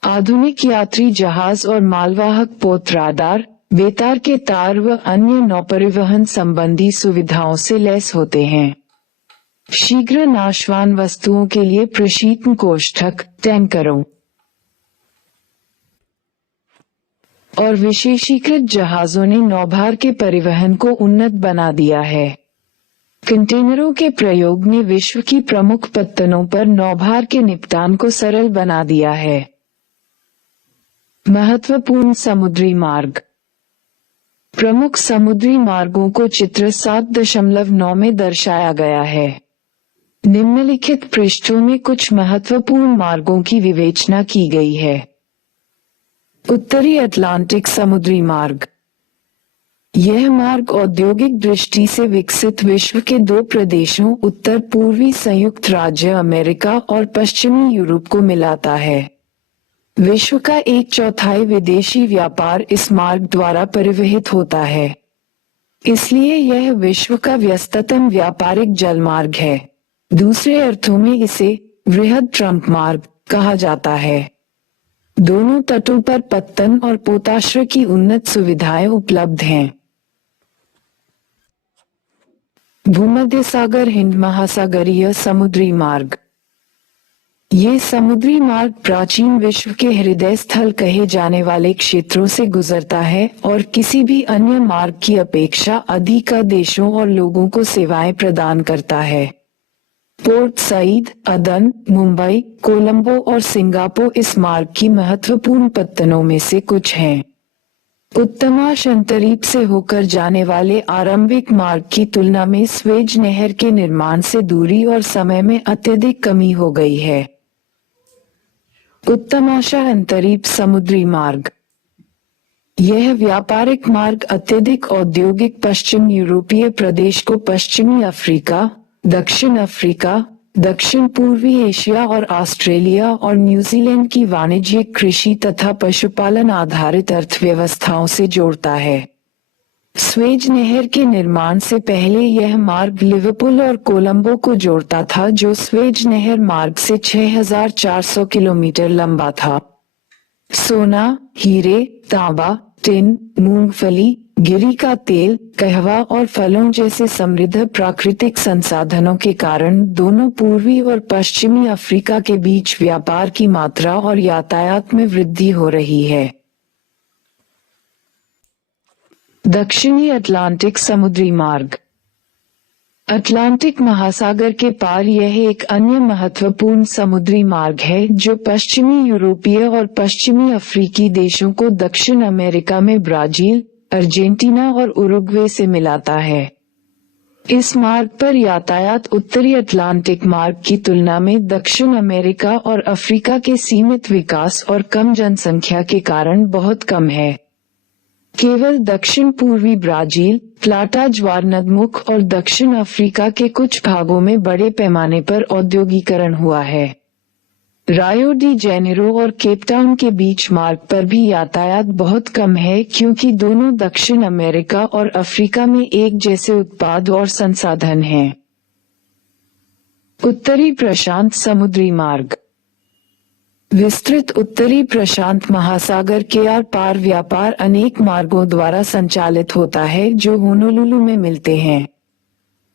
आधुनिक यात्री जहाज और मालवाहक पोत राडार, बेतार के तार व अन्य नौपरिवहन संबंधी सुविधाओं से लैस होते हैं। शीघ्र नाशवान वस्तुओं के लिए प्रशीतन कोष्ठक, टैंकरों और विशेषीकृत जहाजों ने नौभार के परिवहन को उन्नत बना दिया है। कंटेनरों के प्रयोग ने विश्व की प्रमुख पत्तनों पर नौभार के निपटान को सरल बना दिया है। महत्वपूर्ण समुद्री मार्ग। प्रमुख समुद्री मार्गों को चित्र 7.9 में दर्शाया गया है। निम्नलिखित पृष्ठों में कुछ महत्वपूर्ण मार्गों की विवेचना की गई है। उत्तरी अटलांटिक समुद्री मार्ग। यह मार्ग औद्योगिक दृष्टि से विकसित विश्व के 2 प्रदेशों उत्तर पूर्वी संयुक्त राज्य अमेरिका और पश्चिमी यूरोप को मिलाता है। विश्व का 1/4 विदेशी व्यापार इस मार्ग द्वारा परिवहित होता है। इसलिए यह विश्व का व्यस्ततम व्यापारिक जलमार्ग है। दूसरे अर्थों में इसे वृहद ट्रंक मार्ग कहा जाता है। दोनों तटों पर पत्तन और पोताश्रय की उन्नत सुविधाएं उपलब्ध हैं। भूमध्य सागर हिंद महासागरीय समुद्री मार्ग। ये समुद्री मार्ग प्राचीन विश्व के हृदय स्थल कहे जाने वाले क्षेत्रों से गुजरता है और किसी भी अन्य मार्ग की अपेक्षा अधिक देशों और लोगों को सेवाएं प्रदान करता है। पोर्ट सईद, अदन, मुंबई, कोलंबो और सिंगापुर इस मार्ग की महत्वपूर्ण पत्तनों में से कुछ हैं। उत्तमाश अंतरीप से होकर जाने वाले आरंभिक मार्ग की तुलना में स्वेज नहर के निर्माण से दूरी और समय में अत्यधिक कमी हो गई है। उत्तमाशा अंतरीप समुद्री मार्ग। यह व्यापारिक मार्ग अत्यधिक औद्योगिक पश्चिम यूरोपीय प्रदेश को पश्चिमी अफ्रीका, दक्षिण अफ्रीका, दक्षिण पूर्वी एशिया और ऑस्ट्रेलिया और न्यूजीलैंड की वाणिज्यिक कृषि तथा पशुपालन आधारित अर्थव्यवस्थाओं से जोड़ता है। स्वेज नहर के निर्माण से पहले यह मार्ग लिवरपूल और कोलंबो को जोड़ता था, जो स्वेज नहर मार्ग से 6,400 किलोमीटर लंबा था। सोना, हीरे, तांबा, टिन, मूंगफली, गिरी का तेल, कहवा और फलों जैसे समृद्ध प्राकृतिक संसाधनों के कारण दोनों पूर्वी और पश्चिमी अफ्रीका के बीच व्यापार की मात्रा और यातायात में वृद्धि हो रही है। दक्षिणी अटलांटिक समुद्री मार्ग। अटलांटिक महासागर के पार यह एक अन्य महत्वपूर्ण समुद्री मार्ग है जो पश्चिमी यूरोपीय और पश्चिमी अफ्रीकी देशों को दक्षिण अमेरिका में ब्राजील, अर्जेंटीना और उरुग्वे से मिलाता है। इस मार्ग पर यातायात उत्तरी अटलांटिक मार्ग की तुलना में दक्षिण अमेरिका और अफ्रीका के सीमित विकास और कम जनसंख्या के कारण बहुत कम है। केवल दक्षिण पूर्वी ब्राजील, प्लाटा ज्वार नदमुख और दक्षिण अफ्रीका के कुछ भागों में बड़े पैमाने पर औद्योगिकरण हुआ है। रायो डी जेनेरो और केपटाउन के बीच मार्ग पर भी यातायात बहुत कम है क्योंकि दोनों दक्षिण अमेरिका और अफ्रीका में एक जैसे उत्पाद और संसाधन हैं। उत्तरी प्रशांत समुद्री मार्ग। विस्तृत उत्तरी प्रशांत महासागर के आर पार व्यापार अनेक मार्गों द्वारा संचालित होता है जो होनोलुलु में मिलते हैं।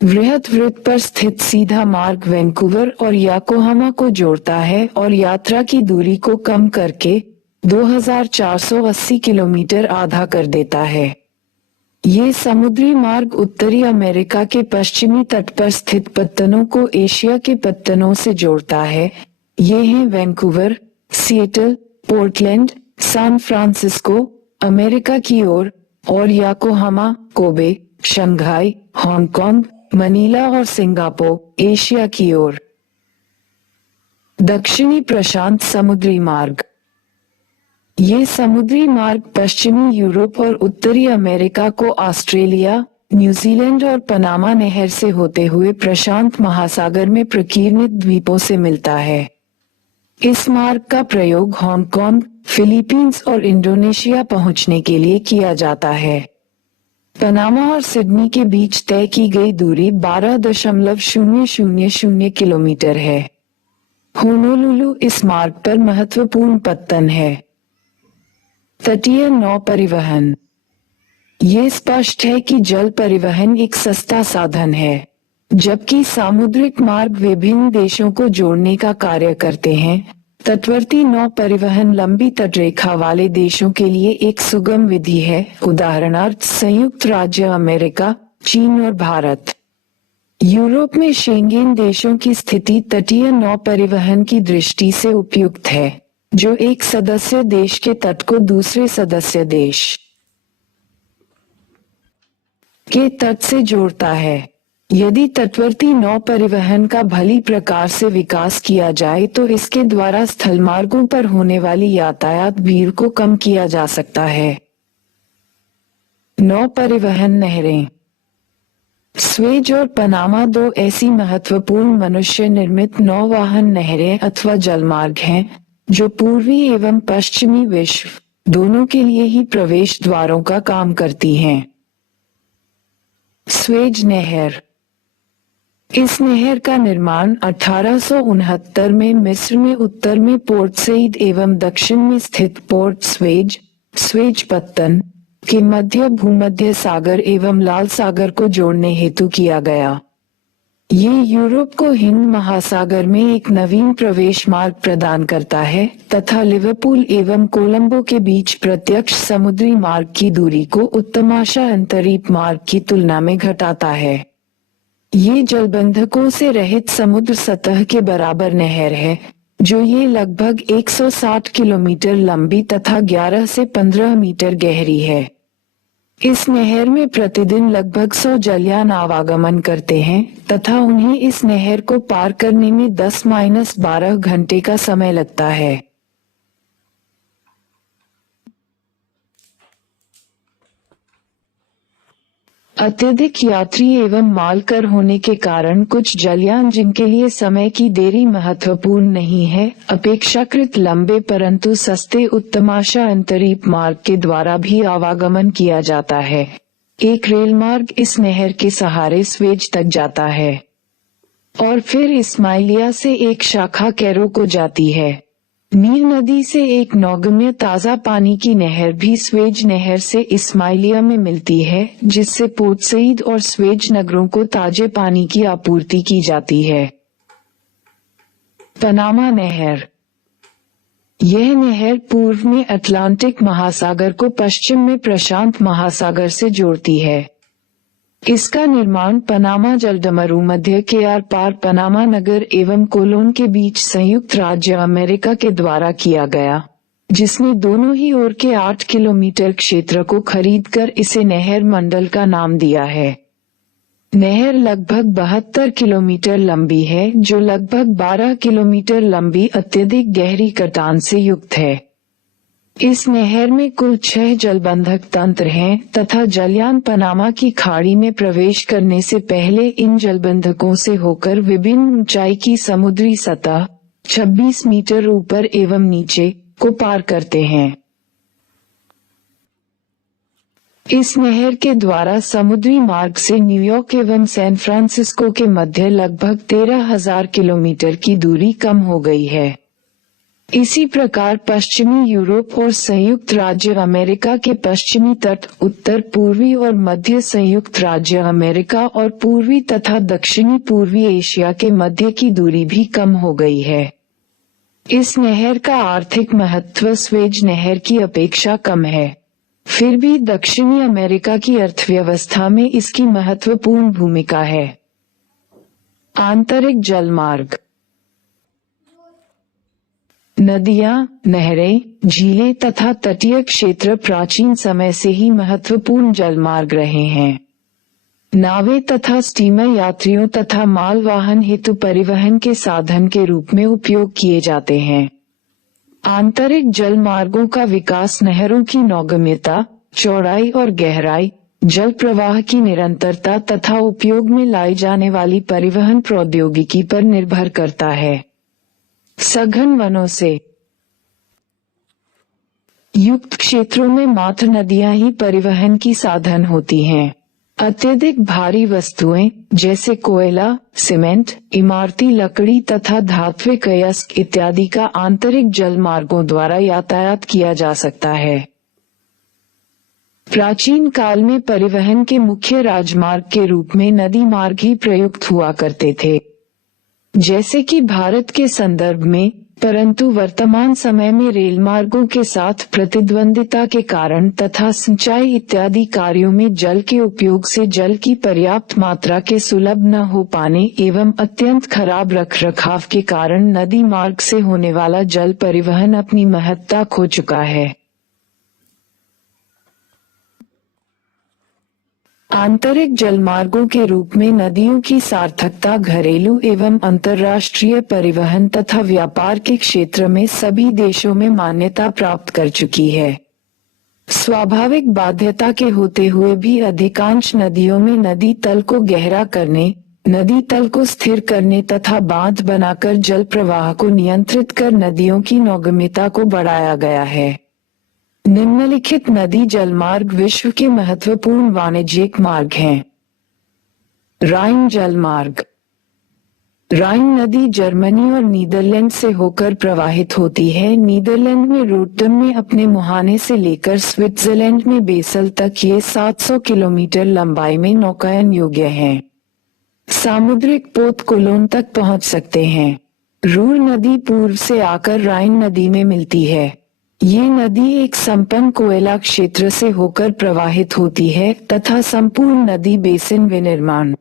वृहत वृत्त पर स्थित सीधा मार्ग वैंकूवर और याकोहामा को जोड़ता है और यात्रा की दूरी को कम करके 2,480 किलोमीटर आधा कर देता है। ये समुद्री मार्ग उत्तरी अमेरिका के पश्चिमी तट पर स्थित पत्तनों को एशिया के पत्तनों से जोड़ता है। ये हैं Vancouver, Seattle, Portland, San Francisco America की ओर और Yokohama, Kobe, Shanghai, Hong Kong, Manila और सिंगापुर एशिया की ओर। दक्षिणी प्रशांत समुद्री मार्ग। ये समुद्री मार्ग पश्चिमी यूरोप और उत्तरी अमेरिका को ऑस्ट्रेलिया, न्यूजीलैंड और पनामा नहर से होते हुए प्रशांत महासागर में प्रकीर्णित द्वीपों से मिलता है। इस मार्ग का प्रयोग हांगकांग, फिलीपींस और इंडोनेशिया पहुंचने के लिए किया जाता है। पनामा और सिडनी के बीच तय की गई दूरी 12,000 किलोमीटर है। होनोलुलु इस मार्ग पर महत्वपूर्ण पत्तन है। तटीय नौ परिवहन। ये स्पष्ट है कि जल परिवहन एक सस्ता साधन है, जबकि सामुद्रिक मार्ग विभिन्न देशों को जोड़ने का कार्य करते हैं। तटवर्ती नौ परिवहन लंबी तटरेखा वाले देशों के लिए एक सुगम विधि है, उदाहरणार्थ संयुक्त राज्य अमेरिका, चीन और भारत। यूरोप में शेंगेन देशों की स्थिति तटीय नौ परिवहन की दृष्टि से उपयुक्त है, जो एक सदस्य देश के तट को दूसरे सदस्य देश के तट से जोड़ता है। यदि तटवर्ती नौ परिवहन का भली प्रकार से विकास किया जाए तो इसके द्वारा स्थल मार्गों पर होने वाली यातायात भीड़ को कम किया जा सकता है। नौ परिवहन नहरें। स्वेज और पनामा दो ऐसी महत्वपूर्ण मनुष्य निर्मित नौवाहन नहरें अथवा जलमार्ग हैं जो पूर्वी एवं पश्चिमी विश्व दोनों के लिए ही प्रवेश द्वारों का काम करती हैं। स्वेज नहर। इस नहर का निर्माण 1869 में मिस्र में उत्तर में पोर्ट सईद एवं दक्षिण में स्थित पोर्ट स्वेज, स्वेज पत्तन के मध्य भूमध्य सागर एवं लाल सागर को जोड़ने हेतु किया गया। ये यूरोप को हिंद महासागर में एक नवीन प्रवेश मार्ग प्रदान करता है तथा लिवरपूल एवं कोलंबो के बीच प्रत्यक्ष समुद्री मार्ग की दूरी को उत्तमाशा अंतरीप मार्ग की तुलना में घटाता है। ये जलबंधकों से रहित समुद्र सतह के बराबर नहर है, जो ये लगभग 160 किलोमीटर लंबी तथा 11 से 15 मीटर गहरी है। इस नहर में प्रतिदिन लगभग 100 जलयान आवागमन करते हैं तथा उन्हें इस नहर को पार करने में 10-12 घंटे का समय लगता है। अत्यधिक यात्री एवं मालकर होने के कारण कुछ जलयान जिनके लिए समय की देरी महत्वपूर्ण नहीं है, अपेक्षाकृत लंबे परंतु सस्ते उत्तमाशा अंतरीप मार्ग के द्वारा भी आवागमन किया जाता है। एक रेल मार्ग इस नहर के सहारे स्वेज तक जाता है और फिर इस्माइलिया से एक शाखा कैरो को जाती है। नील नदी से एक नौगम्य ताज़ा पानी की नहर भी स्वेज नहर से इस्माइलिया में मिलती है, जिससे पोर्ट सईद और स्वेज नगरों को ताजे पानी की आपूर्ति की जाती है। पनामा नहर। यह नहर पूर्व में अटलांटिक महासागर को पश्चिम में प्रशांत महासागर से जोड़ती है। इसका निर्माण पनामा जलडमरू मध्य के आर पार पनामा नगर एवं कोलोन के बीच संयुक्त राज्य अमेरिका के द्वारा किया गया, जिसने दोनों ही ओर के 8 किलोमीटर क्षेत्र को खरीदकर इसे नहर मंडल का नाम दिया है। नहर लगभग 72 किलोमीटर लंबी है, जो लगभग 12 किलोमीटर लंबी अत्यधिक गहरी कटान से युक्त है। इस नहर में कुल 6 जलबंधक तंत्र हैं तथा जलयान पनामा की खाड़ी में प्रवेश करने से पहले इन जलबंधकों से होकर विभिन्न ऊंचाई की समुद्री सतह 26 मीटर ऊपर एवं नीचे को पार करते हैं। इस नहर के द्वारा समुद्री मार्ग से न्यूयॉर्क एवं सैन फ्रांसिस्को के मध्य लगभग 13,000 किलोमीटर की दूरी कम हो गई है। इसी प्रकार पश्चिमी यूरोप और संयुक्त राज्य अमेरिका के पश्चिमी तट, उत्तर पूर्वी और मध्य संयुक्त राज्य अमेरिका और पूर्वी तथा दक्षिणी पूर्वी एशिया के मध्य की दूरी भी कम हो गई है। इस नहर का आर्थिक महत्व स्वेज नहर की अपेक्षा कम है, फिर भी दक्षिणी अमेरिका की अर्थव्यवस्था में इसकी महत्वपूर्ण भूमिका है। आंतरिक जलमार्ग। नदियां, नहरें, झीलें तथा तटीय क्षेत्र प्राचीन समय से ही महत्वपूर्ण जलमार्ग रहे हैं। नावें तथा स्टीमर यात्रियों तथा मालवाहन हेतु परिवहन के साधन के रूप में उपयोग किए जाते हैं। आंतरिक जलमार्गों का विकास नहरों की नौगम्यता, चौड़ाई और गहराई, जल प्रवाह की निरंतरता तथा उपयोग में लाई जाने वाली परिवहन प्रौद्योगिकी पर निर्भर करता है। सघन वनों से युक्त क्षेत्रों में मात्र नदियां ही परिवहन की साधन होती हैं। अत्यधिक भारी वस्तुएं जैसे कोयला, सीमेंट, इमारती लकड़ी तथा धात्विक अयस्क इत्यादि का आंतरिक जल मार्गों द्वारा यातायात किया जा सकता है। प्राचीन काल में परिवहन के मुख्य राजमार्ग के रूप में नदी मार्ग ही प्रयुक्त हुआ करते थे, जैसे कि भारत के संदर्भ में, परंतु वर्तमान समय में रेल मार्गों के साथ प्रतिद्वंदिता के कारण तथा सिंचाई इत्यादि कार्यों में जल के उपयोग से जल की पर्याप्त मात्रा के सुलभ न हो पाने एवं अत्यंत खराब रखरखाव के कारण नदी मार्ग से होने वाला जल परिवहन अपनी महत्ता खो चुका है। आंतरिक जलमार्गों के रूप में नदियों की सार्थकता घरेलू एवं अंतर्राष्ट्रीय परिवहन तथा व्यापार के क्षेत्र में सभी देशों में मान्यता प्राप्त कर चुकी है। स्वाभाविक बाध्यता के होते हुए भी अधिकांश नदियों में नदी तल को गहरा करने, नदी तल को स्थिर करने तथा बांध बनाकर जल प्रवाह को नियंत्रित कर नदियों की नौगम्यता को बढ़ाया गया है। निम्नलिखित नदी जलमार्ग विश्व के महत्वपूर्ण वाणिज्यिक मार्ग हैं। राइन जलमार्ग। राइन नदी जर्मनी और नीदरलैंड से होकर प्रवाहित होती है। नीदरलैंड में रोटरडम में अपने मुहाने से लेकर स्विट्जरलैंड में बेसल तक ये 700 किलोमीटर लंबाई में नौकायन योग्य है। सामुद्रिक पोत कोलोन तक पहुंच सकते हैं। रूर नदी पूर्व से आकर राइन नदी में मिलती है। ये नदी एक संपन्न कोयला क्षेत्र से होकर प्रवाहित होती है तथा संपूर्ण नदी बेसिन विनिर्माण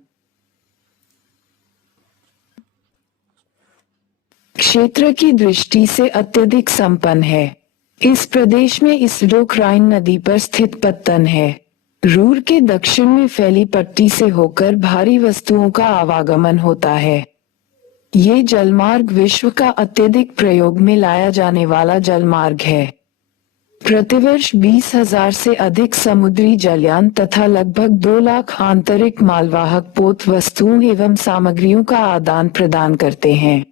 क्षेत्र की दृष्टि से अत्यधिक संपन्न है। इस प्रदेश में इस्डोक राइन नदी पर स्थित पत्तन है। रूर के दक्षिण में फैली पट्टी से होकर भारी वस्तुओं का आवागमन होता है। ये जलमार्ग विश्व का अत्यधिक प्रयोग में लाया जाने वाला जलमार्ग है। प्रतिवर्ष 20,000 से अधिक समुद्री जलयान तथा लगभग 2 लाख आंतरिक मालवाहक पोत वस्तुओं एवं सामग्रियों का आदान प्रदान करते हैं।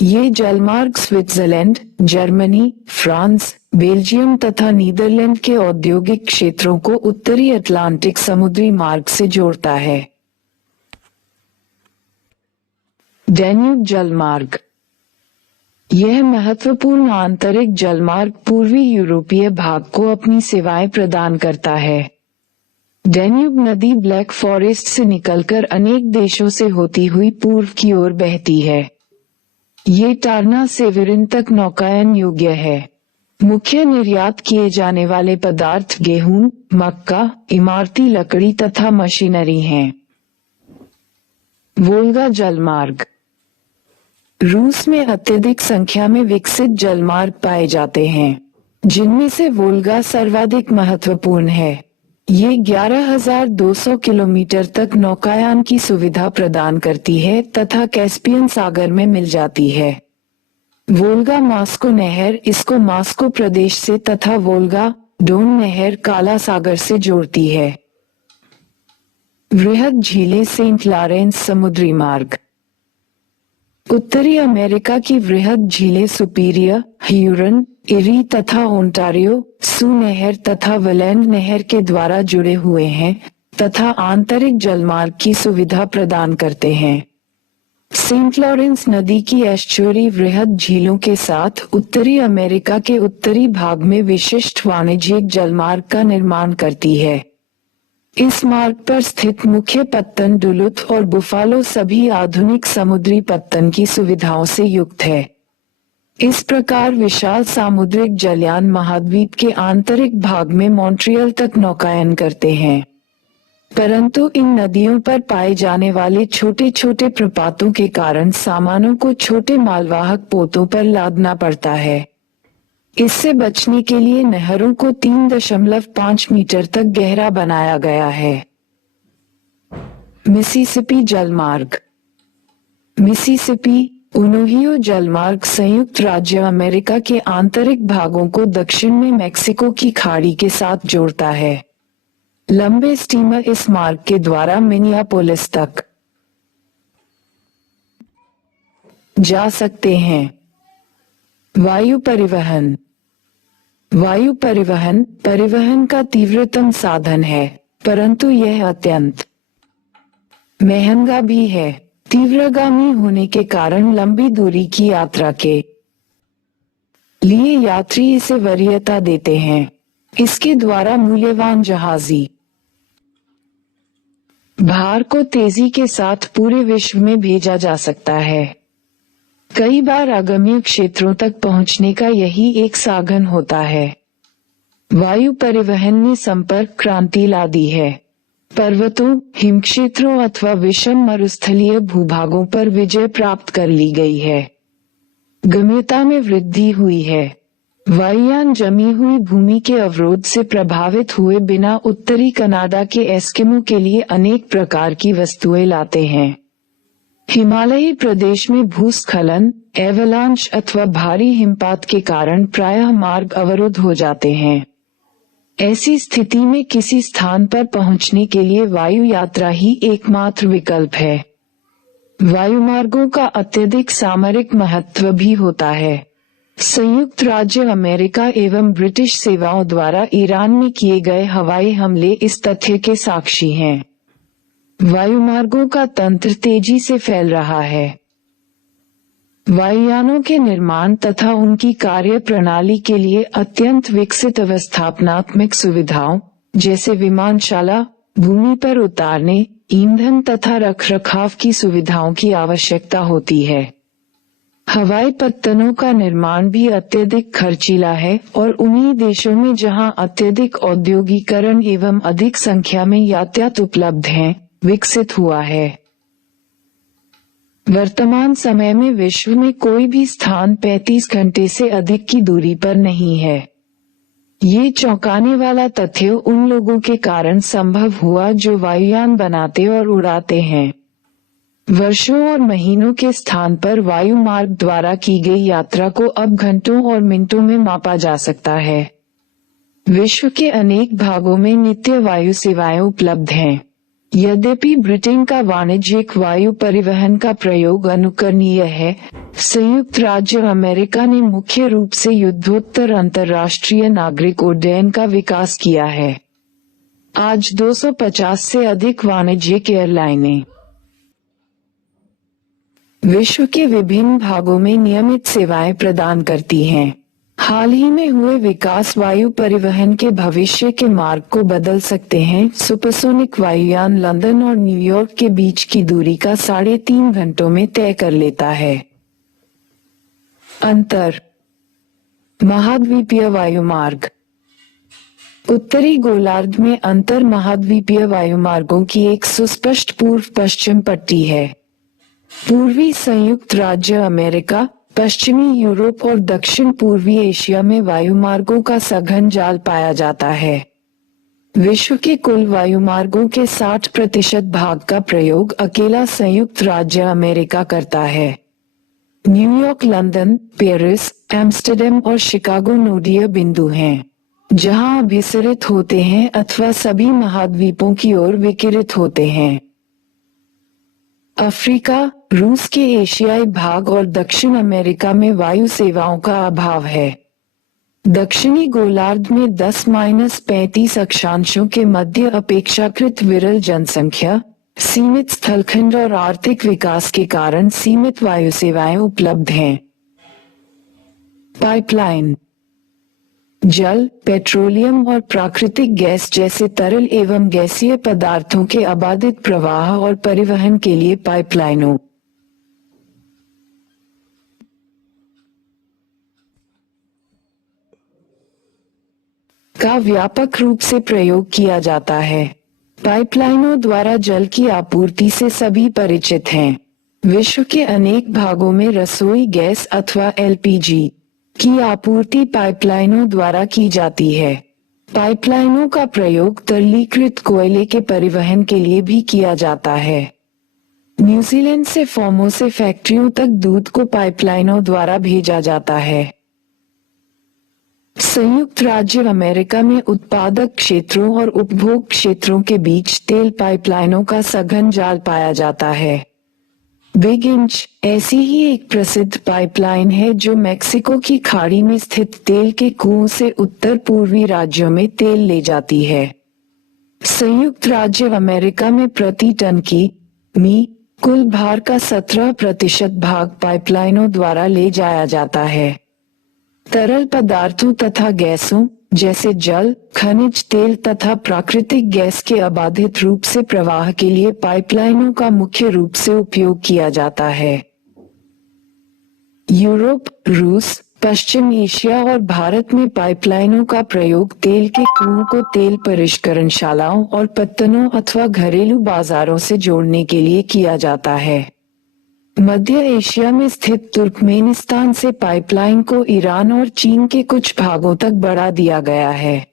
ये जलमार्ग स्विट्जरलैंड, जर्मनी, फ्रांस, बेल्जियम तथा नीदरलैंड के औद्योगिक क्षेत्रों को उत्तरी अटलांटिक समुद्री मार्ग से जोड़ता है। डैन्यूब जलमार्ग। यह महत्वपूर्ण आंतरिक जलमार्ग पूर्वी यूरोपीय भाग को अपनी सेवाएं प्रदान करता है। डैन्यूब नदी ब्लैक फॉरेस्ट से निकलकर अनेक देशों से होती हुई पूर्व की ओर बहती है। ये टारना सेवेरिन तक नौकायन योग्य है। मुख्य निर्यात किए जाने वाले पदार्थ गेहूं, मक्का, इमारती लकड़ी तथा मशीनरी हैं। वोल्गा जलमार्ग। रूस में अत्यधिक संख्या में विकसित जलमार्ग पाए जाते हैं, जिनमें से वोल्गा सर्वाधिक महत्वपूर्ण है। ये 11,200 किलोमीटर तक नौकायान की सुविधा प्रदान करती है तथा कैस्पियन सागर में मिल जाती है। वोल्गा मॉस्को नहर इसको मॉस्को प्रदेश से तथा वोल्गा डोन नहर काला सागर से जोड़ती है। वृहद झीलें सेंट लॉरेंस समुद्री मार्ग। उत्तरी अमेरिका की वृहद झीलें सुपीरियर, ह्यूरन, इरी तथा ओंटारियो, सू नहर तथा वेलेंड नहर के द्वारा जुड़े हुए हैं तथा आंतरिक जलमार्ग की सुविधा प्रदान करते हैं। सेंट लॉरेंस नदी की एस्चुअरी वृहद झीलों के साथ उत्तरी अमेरिका के उत्तरी भाग में विशिष्ट वाणिज्यिक जलमार्ग का निर्माण करती है। इस मार्ग पर स्थित मुख्य पत्तन डुलुथ और बुफालो सभी आधुनिक समुद्री पत्तन की सुविधाओं से युक्त है। इस प्रकार विशाल सामुद्रिक जलयान महाद्वीप के आंतरिक भाग में मॉन्ट्रियल तक नौकायन करते हैं, परंतु इन नदियों पर पाए जाने वाले छोटे छोटे प्रपातों के कारण सामानों को छोटे मालवाहक पोतों पर लादना पड़ता है। इससे बचने के लिए नहरों को 3.5 मीटर तक गहरा बनाया गया है। मिसिसिपी जलमार्ग। मिसिसिपी ओहियो जलमार्ग संयुक्त राज्य अमेरिका के आंतरिक भागों को दक्षिण में मैक्सिको की खाड़ी के साथ जोड़ता है। लंबे स्टीमर इस मार्ग के द्वारा मिनियापोलिस तक जा सकते हैं। वायु परिवहन। वायु परिवहन परिवहन का तीव्रतम साधन है, परंतु यह अत्यंत महंगा भी है। तीव्रगामी होने के कारण लंबी दूरी की यात्रा के लिए यात्री इसे वरीयता देते हैं। इसके द्वारा मूल्यवान जहाजी भार को तेजी के साथ पूरे विश्व में भेजा जा सकता है। कई बार अगम्य क्षेत्रों तक पहुंचने का यही एक साधन होता है। वायु परिवहन ने संपर्क क्रांति ला दी है। पर्वतों, हिमक्षेत्रों अथवा विषम मरुस्थलीय भूभागों पर विजय प्राप्त कर ली गई है। गम्यता में वृद्धि हुई है। वायुयान जमी हुई भूमि के अवरोध से प्रभावित हुए बिना उत्तरी कनाडा के एस्किमो के लिए अनेक प्रकार की वस्तुएं लाते हैं। हिमालयी प्रदेश में भूस्खलन, एवलांच अथवा भारी हिमपात के कारण प्रायः मार्ग अवरुद्ध हो जाते हैं। ऐसी स्थिति में किसी स्थान पर पहुंचने के लिए वायु यात्रा ही एकमात्र विकल्प है। वायुमार्गों का अत्यधिक सामरिक महत्व भी होता है। संयुक्त राज्य अमेरिका एवं ब्रिटिश सेवाओं द्वारा ईरान में किए गए हवाई हमले इस तथ्य के साक्षी हैं। वायुमार्गों का तंत्र तेजी से फैल रहा है। वायुयानों के निर्माण तथा उनकी कार्य प्रणाली के लिए अत्यंत विकसित अवस्थापनात्मक सुविधाओं जैसे विमानशाला, भूमि पर उतारने, ईंधन तथा रखरखाव की सुविधाओं की आवश्यकता होती है। हवाई पत्तनों का निर्माण भी अत्यधिक खर्चीला है और उन्हीं देशों में जहां अत्यधिक औद्योगिकरण एवं अधिक संख्या में यातायात उपलब्ध है, विकसित हुआ है। वर्तमान समय में विश्व में कोई भी स्थान 35 घंटे से अधिक की दूरी पर नहीं है। ये चौंकाने वाला तथ्य उन लोगों के कारण संभव हुआ जो वायुयान बनाते और उड़ाते हैं। वर्षों और महीनों के स्थान पर वायु मार्ग द्वारा की गई यात्रा को अब घंटों और मिनटों में मापा जा सकता है। विश्व के अनेक भागों में नित्य वायु सेवाएं उपलब्ध हैं। यद्यपि ब्रिटेन का वाणिज्यिक वायु परिवहन का प्रयोग अनुकरणीय है, संयुक्त राज्य अमेरिका ने मुख्य रूप से युद्धोत्तर अंतर्राष्ट्रीय नागरिक उड्डयन का विकास किया है। आज 250 से अधिक वाणिज्यिक एयरलाइनें विश्व के विभिन्न भागों में नियमित सेवाएं प्रदान करती हैं। हाल ही में हुए विकास वायु परिवहन के भविष्य के मार्ग को बदल सकते हैं। सुपरसोनिक वायुयान लंदन और न्यूयॉर्क के बीच की दूरी का 3.5 घंटों में तय कर लेता है। अंतर महाद्वीपीय वायुमार्ग। उत्तरी गोलार्ध में अंतर महाद्वीपीय वायुमार्गों की एक सुस्पष्ट पूर्व पश्चिम पट्टी है। पूर्वी संयुक्त राज्य अमेरिका, पश्चिमी यूरोप और दक्षिण पूर्वी एशिया में वायुमार्गों का सघन जाल पाया जाता है। विश्व के कुल वायुमार्गों के 60% भाग का प्रयोग अकेला संयुक्त राज्य अमेरिका करता है। न्यूयॉर्क, लंदन, पेरिस, एम्स्टर्डम और शिकागो नोडीय बिंदु हैं, जहां अभिसरित होते हैं अथवा सभी महाद्वीपों की ओर विकिरित होते हैं। अफ्रीका, रूस के एशियाई भाग और दक्षिण अमेरिका में वायु सेवाओं का अभाव है। दक्षिणी गोलार्ध में 10-35 अक्षांशों के मध्य अपेक्षाकृत विरल जनसंख्या, सीमित स्थलखंड और आर्थिक विकास के कारण सीमित वायु सेवाएं उपलब्ध हैं। पाइपलाइन जल, पेट्रोलियम और प्राकृतिक गैस जैसे तरल एवं गैसीय पदार्थों के अबाधित प्रवाह और परिवहन के लिए पाइपलाइनों का व्यापक रूप से प्रयोग किया जाता है। पाइपलाइनों द्वारा जल की आपूर्ति से सभी परिचित हैं। विश्व के अनेक भागों में रसोई गैस अथवा एलपीजी की आपूर्ति पाइपलाइनों द्वारा की जाती है। पाइपलाइनों का प्रयोग तरलीकृत कोयले के परिवहन के लिए भी किया जाता है। न्यूजीलैंड से फॉर्मों से फैक्ट्रियों तक दूध को पाइपलाइनों द्वारा भेजा जाता है। संयुक्त राज्य अमेरिका में उत्पादक क्षेत्रों और उपभोग क्षेत्रों के बीच तेल पाइपलाइनों का सघन जाल पाया जाता है। बिग इंच ऐसी ही एक प्रसिद्ध पाइपलाइन है जो मैक्सिको की खाड़ी में स्थित तेल के कुओं से उत्तर पूर्वी राज्यों में तेल ले जाती है। संयुक्त राज्य अमेरिका में प्रति टन की कुल भार का 17% भाग पाइपलाइनों द्वारा ले जाया जाता है। तरल पदार्थों तथा गैसों जैसे जल, खनिज तेल तथा प्राकृतिक गैस के अबाधित रूप से प्रवाह के लिए पाइपलाइनों का मुख्य रूप से उपयोग किया जाता है। यूरोप, रूस, पश्चिम एशिया और भारत में पाइपलाइनों का प्रयोग तेल के कुओं को तेल परिष्करणशालाओं और पत्तनों अथवा घरेलू बाजारों से जोड़ने के लिए किया जाता है। मध्य एशिया में स्थित तुर्कमेनिस्तान से पाइपलाइन को ईरान और चीन के कुछ भागों तक बढ़ा दिया गया है।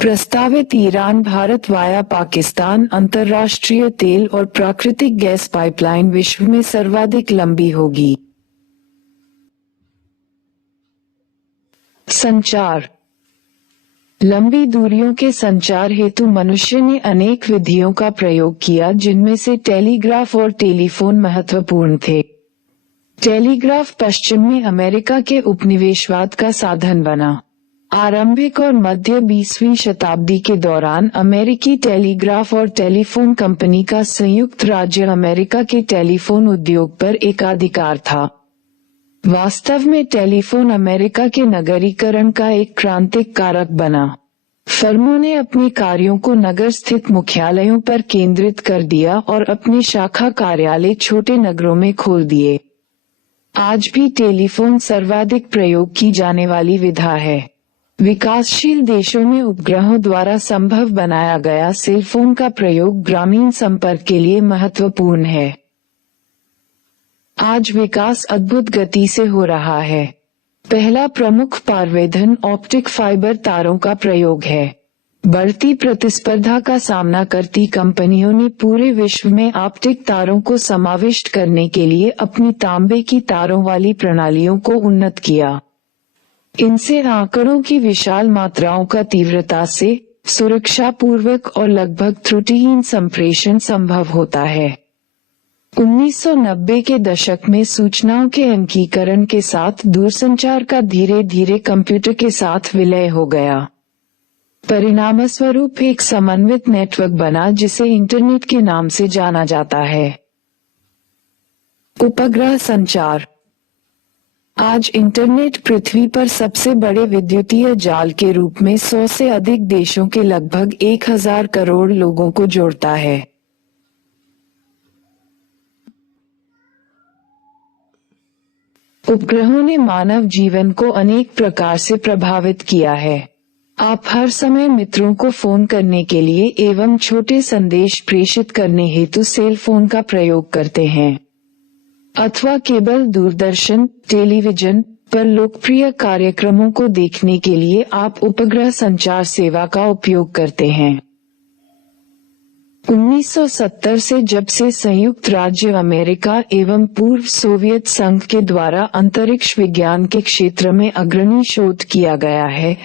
प्रस्तावित ईरान भारत वाया पाकिस्तान अंतर्राष्ट्रीय तेल और प्राकृतिक गैस पाइपलाइन विश्व में सर्वाधिक लंबी होगी। संचार। लंबी दूरियों के संचार हेतु मनुष्य ने अनेक विधियों का प्रयोग किया, जिनमें से टेलीग्राफ और टेलीफोन महत्वपूर्ण थे। टेलीग्राफ पश्चिम में अमेरिका के उपनिवेशवाद का साधन बना। आरंभिक और मध्य 20वीं शताब्दी के दौरान अमेरिकी टेलीग्राफ और टेलीफोन कंपनी का संयुक्त राज्य अमेरिका के टेलीफोन उद्योग पर एकाधिकार था। वास्तव में टेलीफोन अमेरिका के नगरीकरण का एक क्रांतिक कारक बना। फर्मों ने अपने कार्यों को नगर स्थित मुख्यालयों पर केंद्रित कर दिया और अपने शाखा कार्यालय छोटे नगरों में खोल दिए। आज भी टेलीफोन सर्वाधिक प्रयोग की जाने वाली विधा है। विकासशील देशों में उपग्रहों द्वारा संभव बनाया गया सेलफोन का प्रयोग ग्रामीण संपर्क के लिए महत्वपूर्ण है। आज विकास अद्भुत गति से हो रहा है। पहला प्रमुख पारवेधन ऑप्टिक फाइबर तारों का प्रयोग है। बढ़ती प्रतिस्पर्धा का सामना करती कंपनियों ने पूरे विश्व में ऑप्टिक तारों को समाविष्ट करने के लिए अपनी तांबे की तारों वाली प्रणालियों को उन्नत किया। इनसे आंकड़ों की विशाल मात्राओं का तीव्रता से सुरक्षापूर्वक और लगभग त्रुटिहीन संप्रेषण संभव होता है। 1990 के दशक में सूचनाओं के अंकीकरण के साथ दूरसंचार का धीरे धीरे कंप्यूटर के साथ विलय हो गया। परिणामस्वरूप एक समन्वित नेटवर्क बना जिसे इंटरनेट के नाम से जाना जाता है। उपग्रह संचार। आज इंटरनेट पृथ्वी पर सबसे बड़े विद्युतीय जाल के रूप में 100 से अधिक देशों के लगभग 1000 करोड़ लोगों को जोड़ता है। उपग्रहों ने मानव जीवन को अनेक प्रकार से प्रभावित किया है। आप हर समय मित्रों को फोन करने के लिए एवं छोटे संदेश प्रेषित करने हेतु सेल फोन का प्रयोग करते हैं, अथवा केबल दूरदर्शन, टेलीविजन पर लोकप्रिय कार्यक्रमों को देखने के लिए आप उपग्रह संचार सेवा का उपयोग करते हैं। 1970 से जब से संयुक्त राज्य अमेरिका एवं पूर्व सोवियत संघ के द्वारा अंतरिक्ष विज्ञान के क्षेत्र में अग्रणी शोध किया गया है,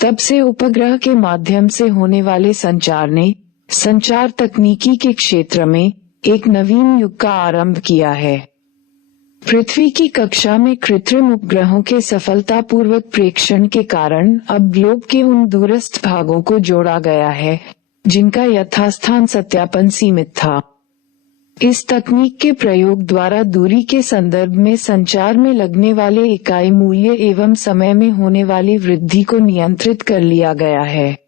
तब से उपग्रह के माध्यम से होने वाले संचार ने संचार तकनीकी के क्षेत्र में एक नवीन युग का आरंभ किया है। पृथ्वी की कक्षा में कृत्रिम उपग्रहों के सफलतापूर्वक प्रेक्षण के कारण अब ग्लोब के उन दूरस्थ भागों को जोड़ा गया है जिनका यथास्थान सत्यापन सीमित था। इस तकनीक के प्रयोग द्वारा दूरी के संदर्भ में संचार में लगने वाले इकाई मूल्य एवं समय में होने वाली वृद्धि को नियंत्रित कर लिया गया है,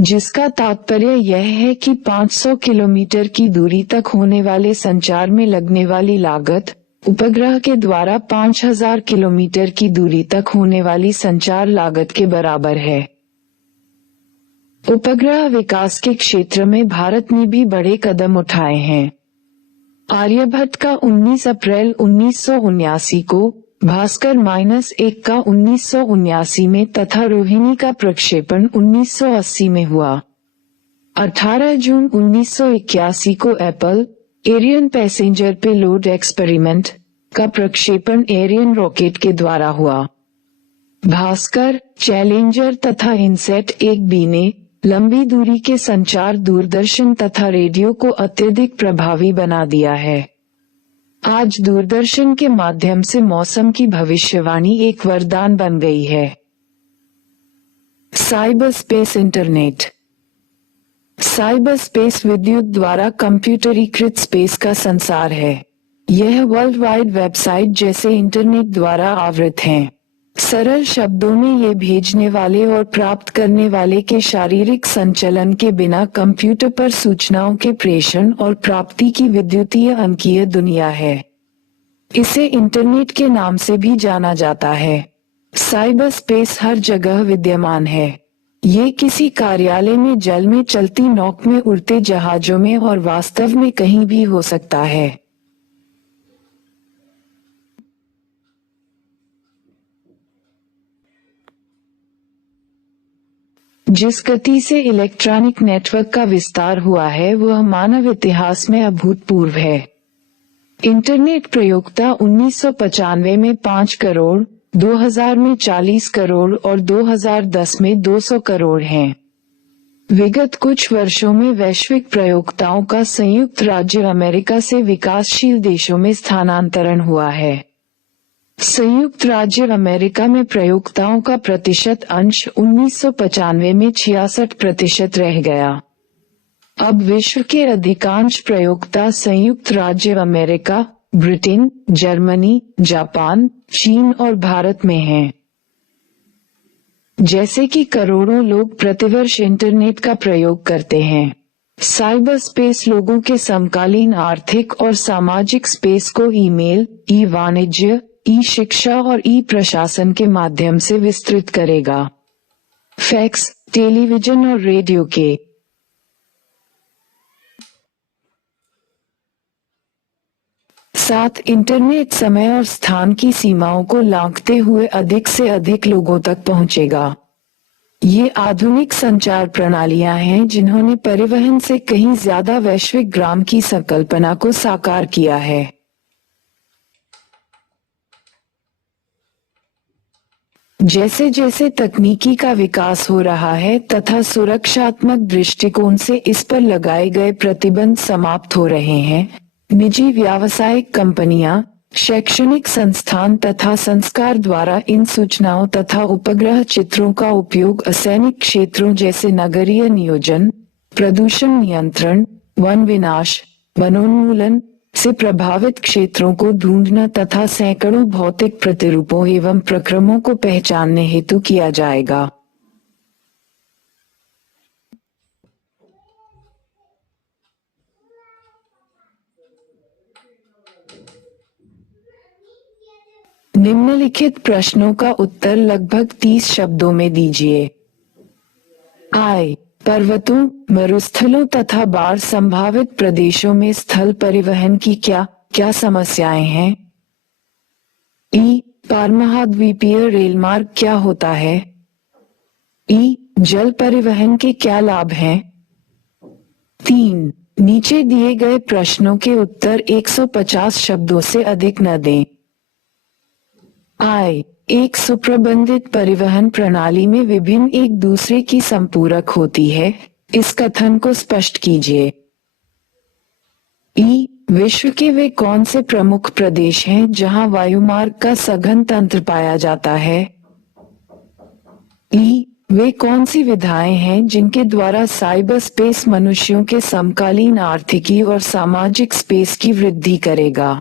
जिसका तात्पर्य यह है कि 500 किलोमीटर की दूरी तक होने वाले संचार में लगने वाली लागत उपग्रह के द्वारा 5000 किलोमीटर की दूरी तक होने वाली संचार लागत के बराबर है। उपग्रह विकास के क्षेत्र में भारत ने भी बड़े कदम उठाए हैं। आर्यभट्ट का 19 अप्रैल 1979 को, भास्कर -1 का 1979 में तथा रोहिणी का प्रक्षेपण 1980 में हुआ। 18 जून 1981 को APPLE Ariane passenger payload experiment का प्रक्षेपण एरियन रॉकेट के द्वारा हुआ। भास्कर, चैलेंजर तथा इनसेट 1B ने लंबी दूरी के संचार, दूरदर्शन तथा रेडियो को अत्यधिक प्रभावी बना दिया है। आज दूरदर्शन के माध्यम से मौसम की भविष्यवाणी एक वरदान बन गई है। Cyber space internet. Cyber space विद्युत द्वारा कंप्यूटरीकृत स्पेस का संसार है। यह वर्ल्ड वाइड वेबसाइट जैसे इंटरनेट द्वारा आवृत है। सरल शब्दों में ये भेजने वाले और प्राप्त करने वाले के शारीरिक संचलन के बिना कंप्यूटर पर सूचनाओं के प्रेषण और प्राप्ति की विद्युतीय अंकीय दुनिया है। इसे इंटरनेट के नाम से भी जाना जाता है। साइबर स्पेस हर जगह विद्यमान है। ये किसी कार्यालय में, जल में चलती नौक में, उड़ते जहाजों में और वास्तव में कहीं भी हो सकता है। जिस गति से इलेक्ट्रॉनिक नेटवर्क का विस्तार हुआ है वह मानव इतिहास में अभूतपूर्व है। इंटरनेट प्रयोक्ता 1995 में 5 करोड़, 2000 में 40 करोड़ और 2010 में 200 करोड़ हैं। विगत कुछ वर्षों में वैश्विक प्रयोक्ताओं का संयुक्त राज्य अमेरिका से विकासशील देशों में स्थानांतरण हुआ है। संयुक्त राज्य अमेरिका में प्रयोक्ताओं का प्रतिशत अंश 1995 में 66% रह गया। अब विश्व के अधिकांश प्रयोक्ता संयुक्त राज्य अमेरिका, ब्रिटेन, जर्मनी, जापान, चीन और भारत में हैं। जैसे कि करोड़ों लोग प्रतिवर्ष इंटरनेट का प्रयोग करते हैं। साइबर स्पेस लोगों के समकालीन आर्थिक और सामाजिक स्पेस को ईमेल, ई-वाणिज्य, ई-शिक्षा और ई-प्रशासन के माध्यम से विस्तृत करेगा। फैक्स, टेलीविजन और रेडियो के साथ इंटरनेट समय और स्थान की सीमाओं को लांघते हुए अधिक से अधिक लोगों तक पहुंचेगा। ये आधुनिक संचार प्रणालियां हैं जिन्होंने परिवहन से कहीं ज्यादा वैश्विक ग्राम की संकल्पना को साकार किया है। जैसे जैसे तकनीकी का विकास हो रहा है तथा सुरक्षात्मक दृष्टिकोण से इस पर लगाए गए प्रतिबंध समाप्त हो रहे हैं, निजी व्यावसायिक कंपनियां, शैक्षणिक संस्थान तथा संस्कार द्वारा इन सूचनाओं तथा उपग्रह चित्रों का उपयोग असैनिक क्षेत्रों जैसे नगरीय नियोजन, प्रदूषण नियंत्रण, वन विनाश, वनोन्मूलन से प्रभावित क्षेत्रों को ढूंढना तथा सैकड़ों भौतिक प्रतिरूपों एवं प्रक्रमों को पहचानने हेतु किया जाएगा। निम्नलिखित प्रश्नों का उत्तर लगभग 30 शब्दों में दीजिए। आय, पर्वतों, मरुस्थलों तथा बाढ़ संभावित प्रदेशों में स्थल परिवहन की क्या क्या समस्याएं हैं? ई, पारमहाद्वीपीय रेलमार्ग क्या होता है? ई, जल परिवहन के क्या लाभ हैं? 3. नीचे दिए गए प्रश्नों के उत्तर 150 शब्दों से अधिक न दें। आय, एक सुप्रबंधित परिवहन प्रणाली में विभिन्न एक दूसरे की संपूरक होती है, इस कथन को स्पष्ट कीजिए। ई, विश्व के वे कौन से प्रमुख प्रदेश हैं जहां वायुमार्ग का सघन तंत्र पाया जाता है? ई, वे कौन सी विधाएं हैं जिनके द्वारा साइबर स्पेस मनुष्यों के समकालीन आर्थिकी और सामाजिक स्पेस की वृद्धि करेगा?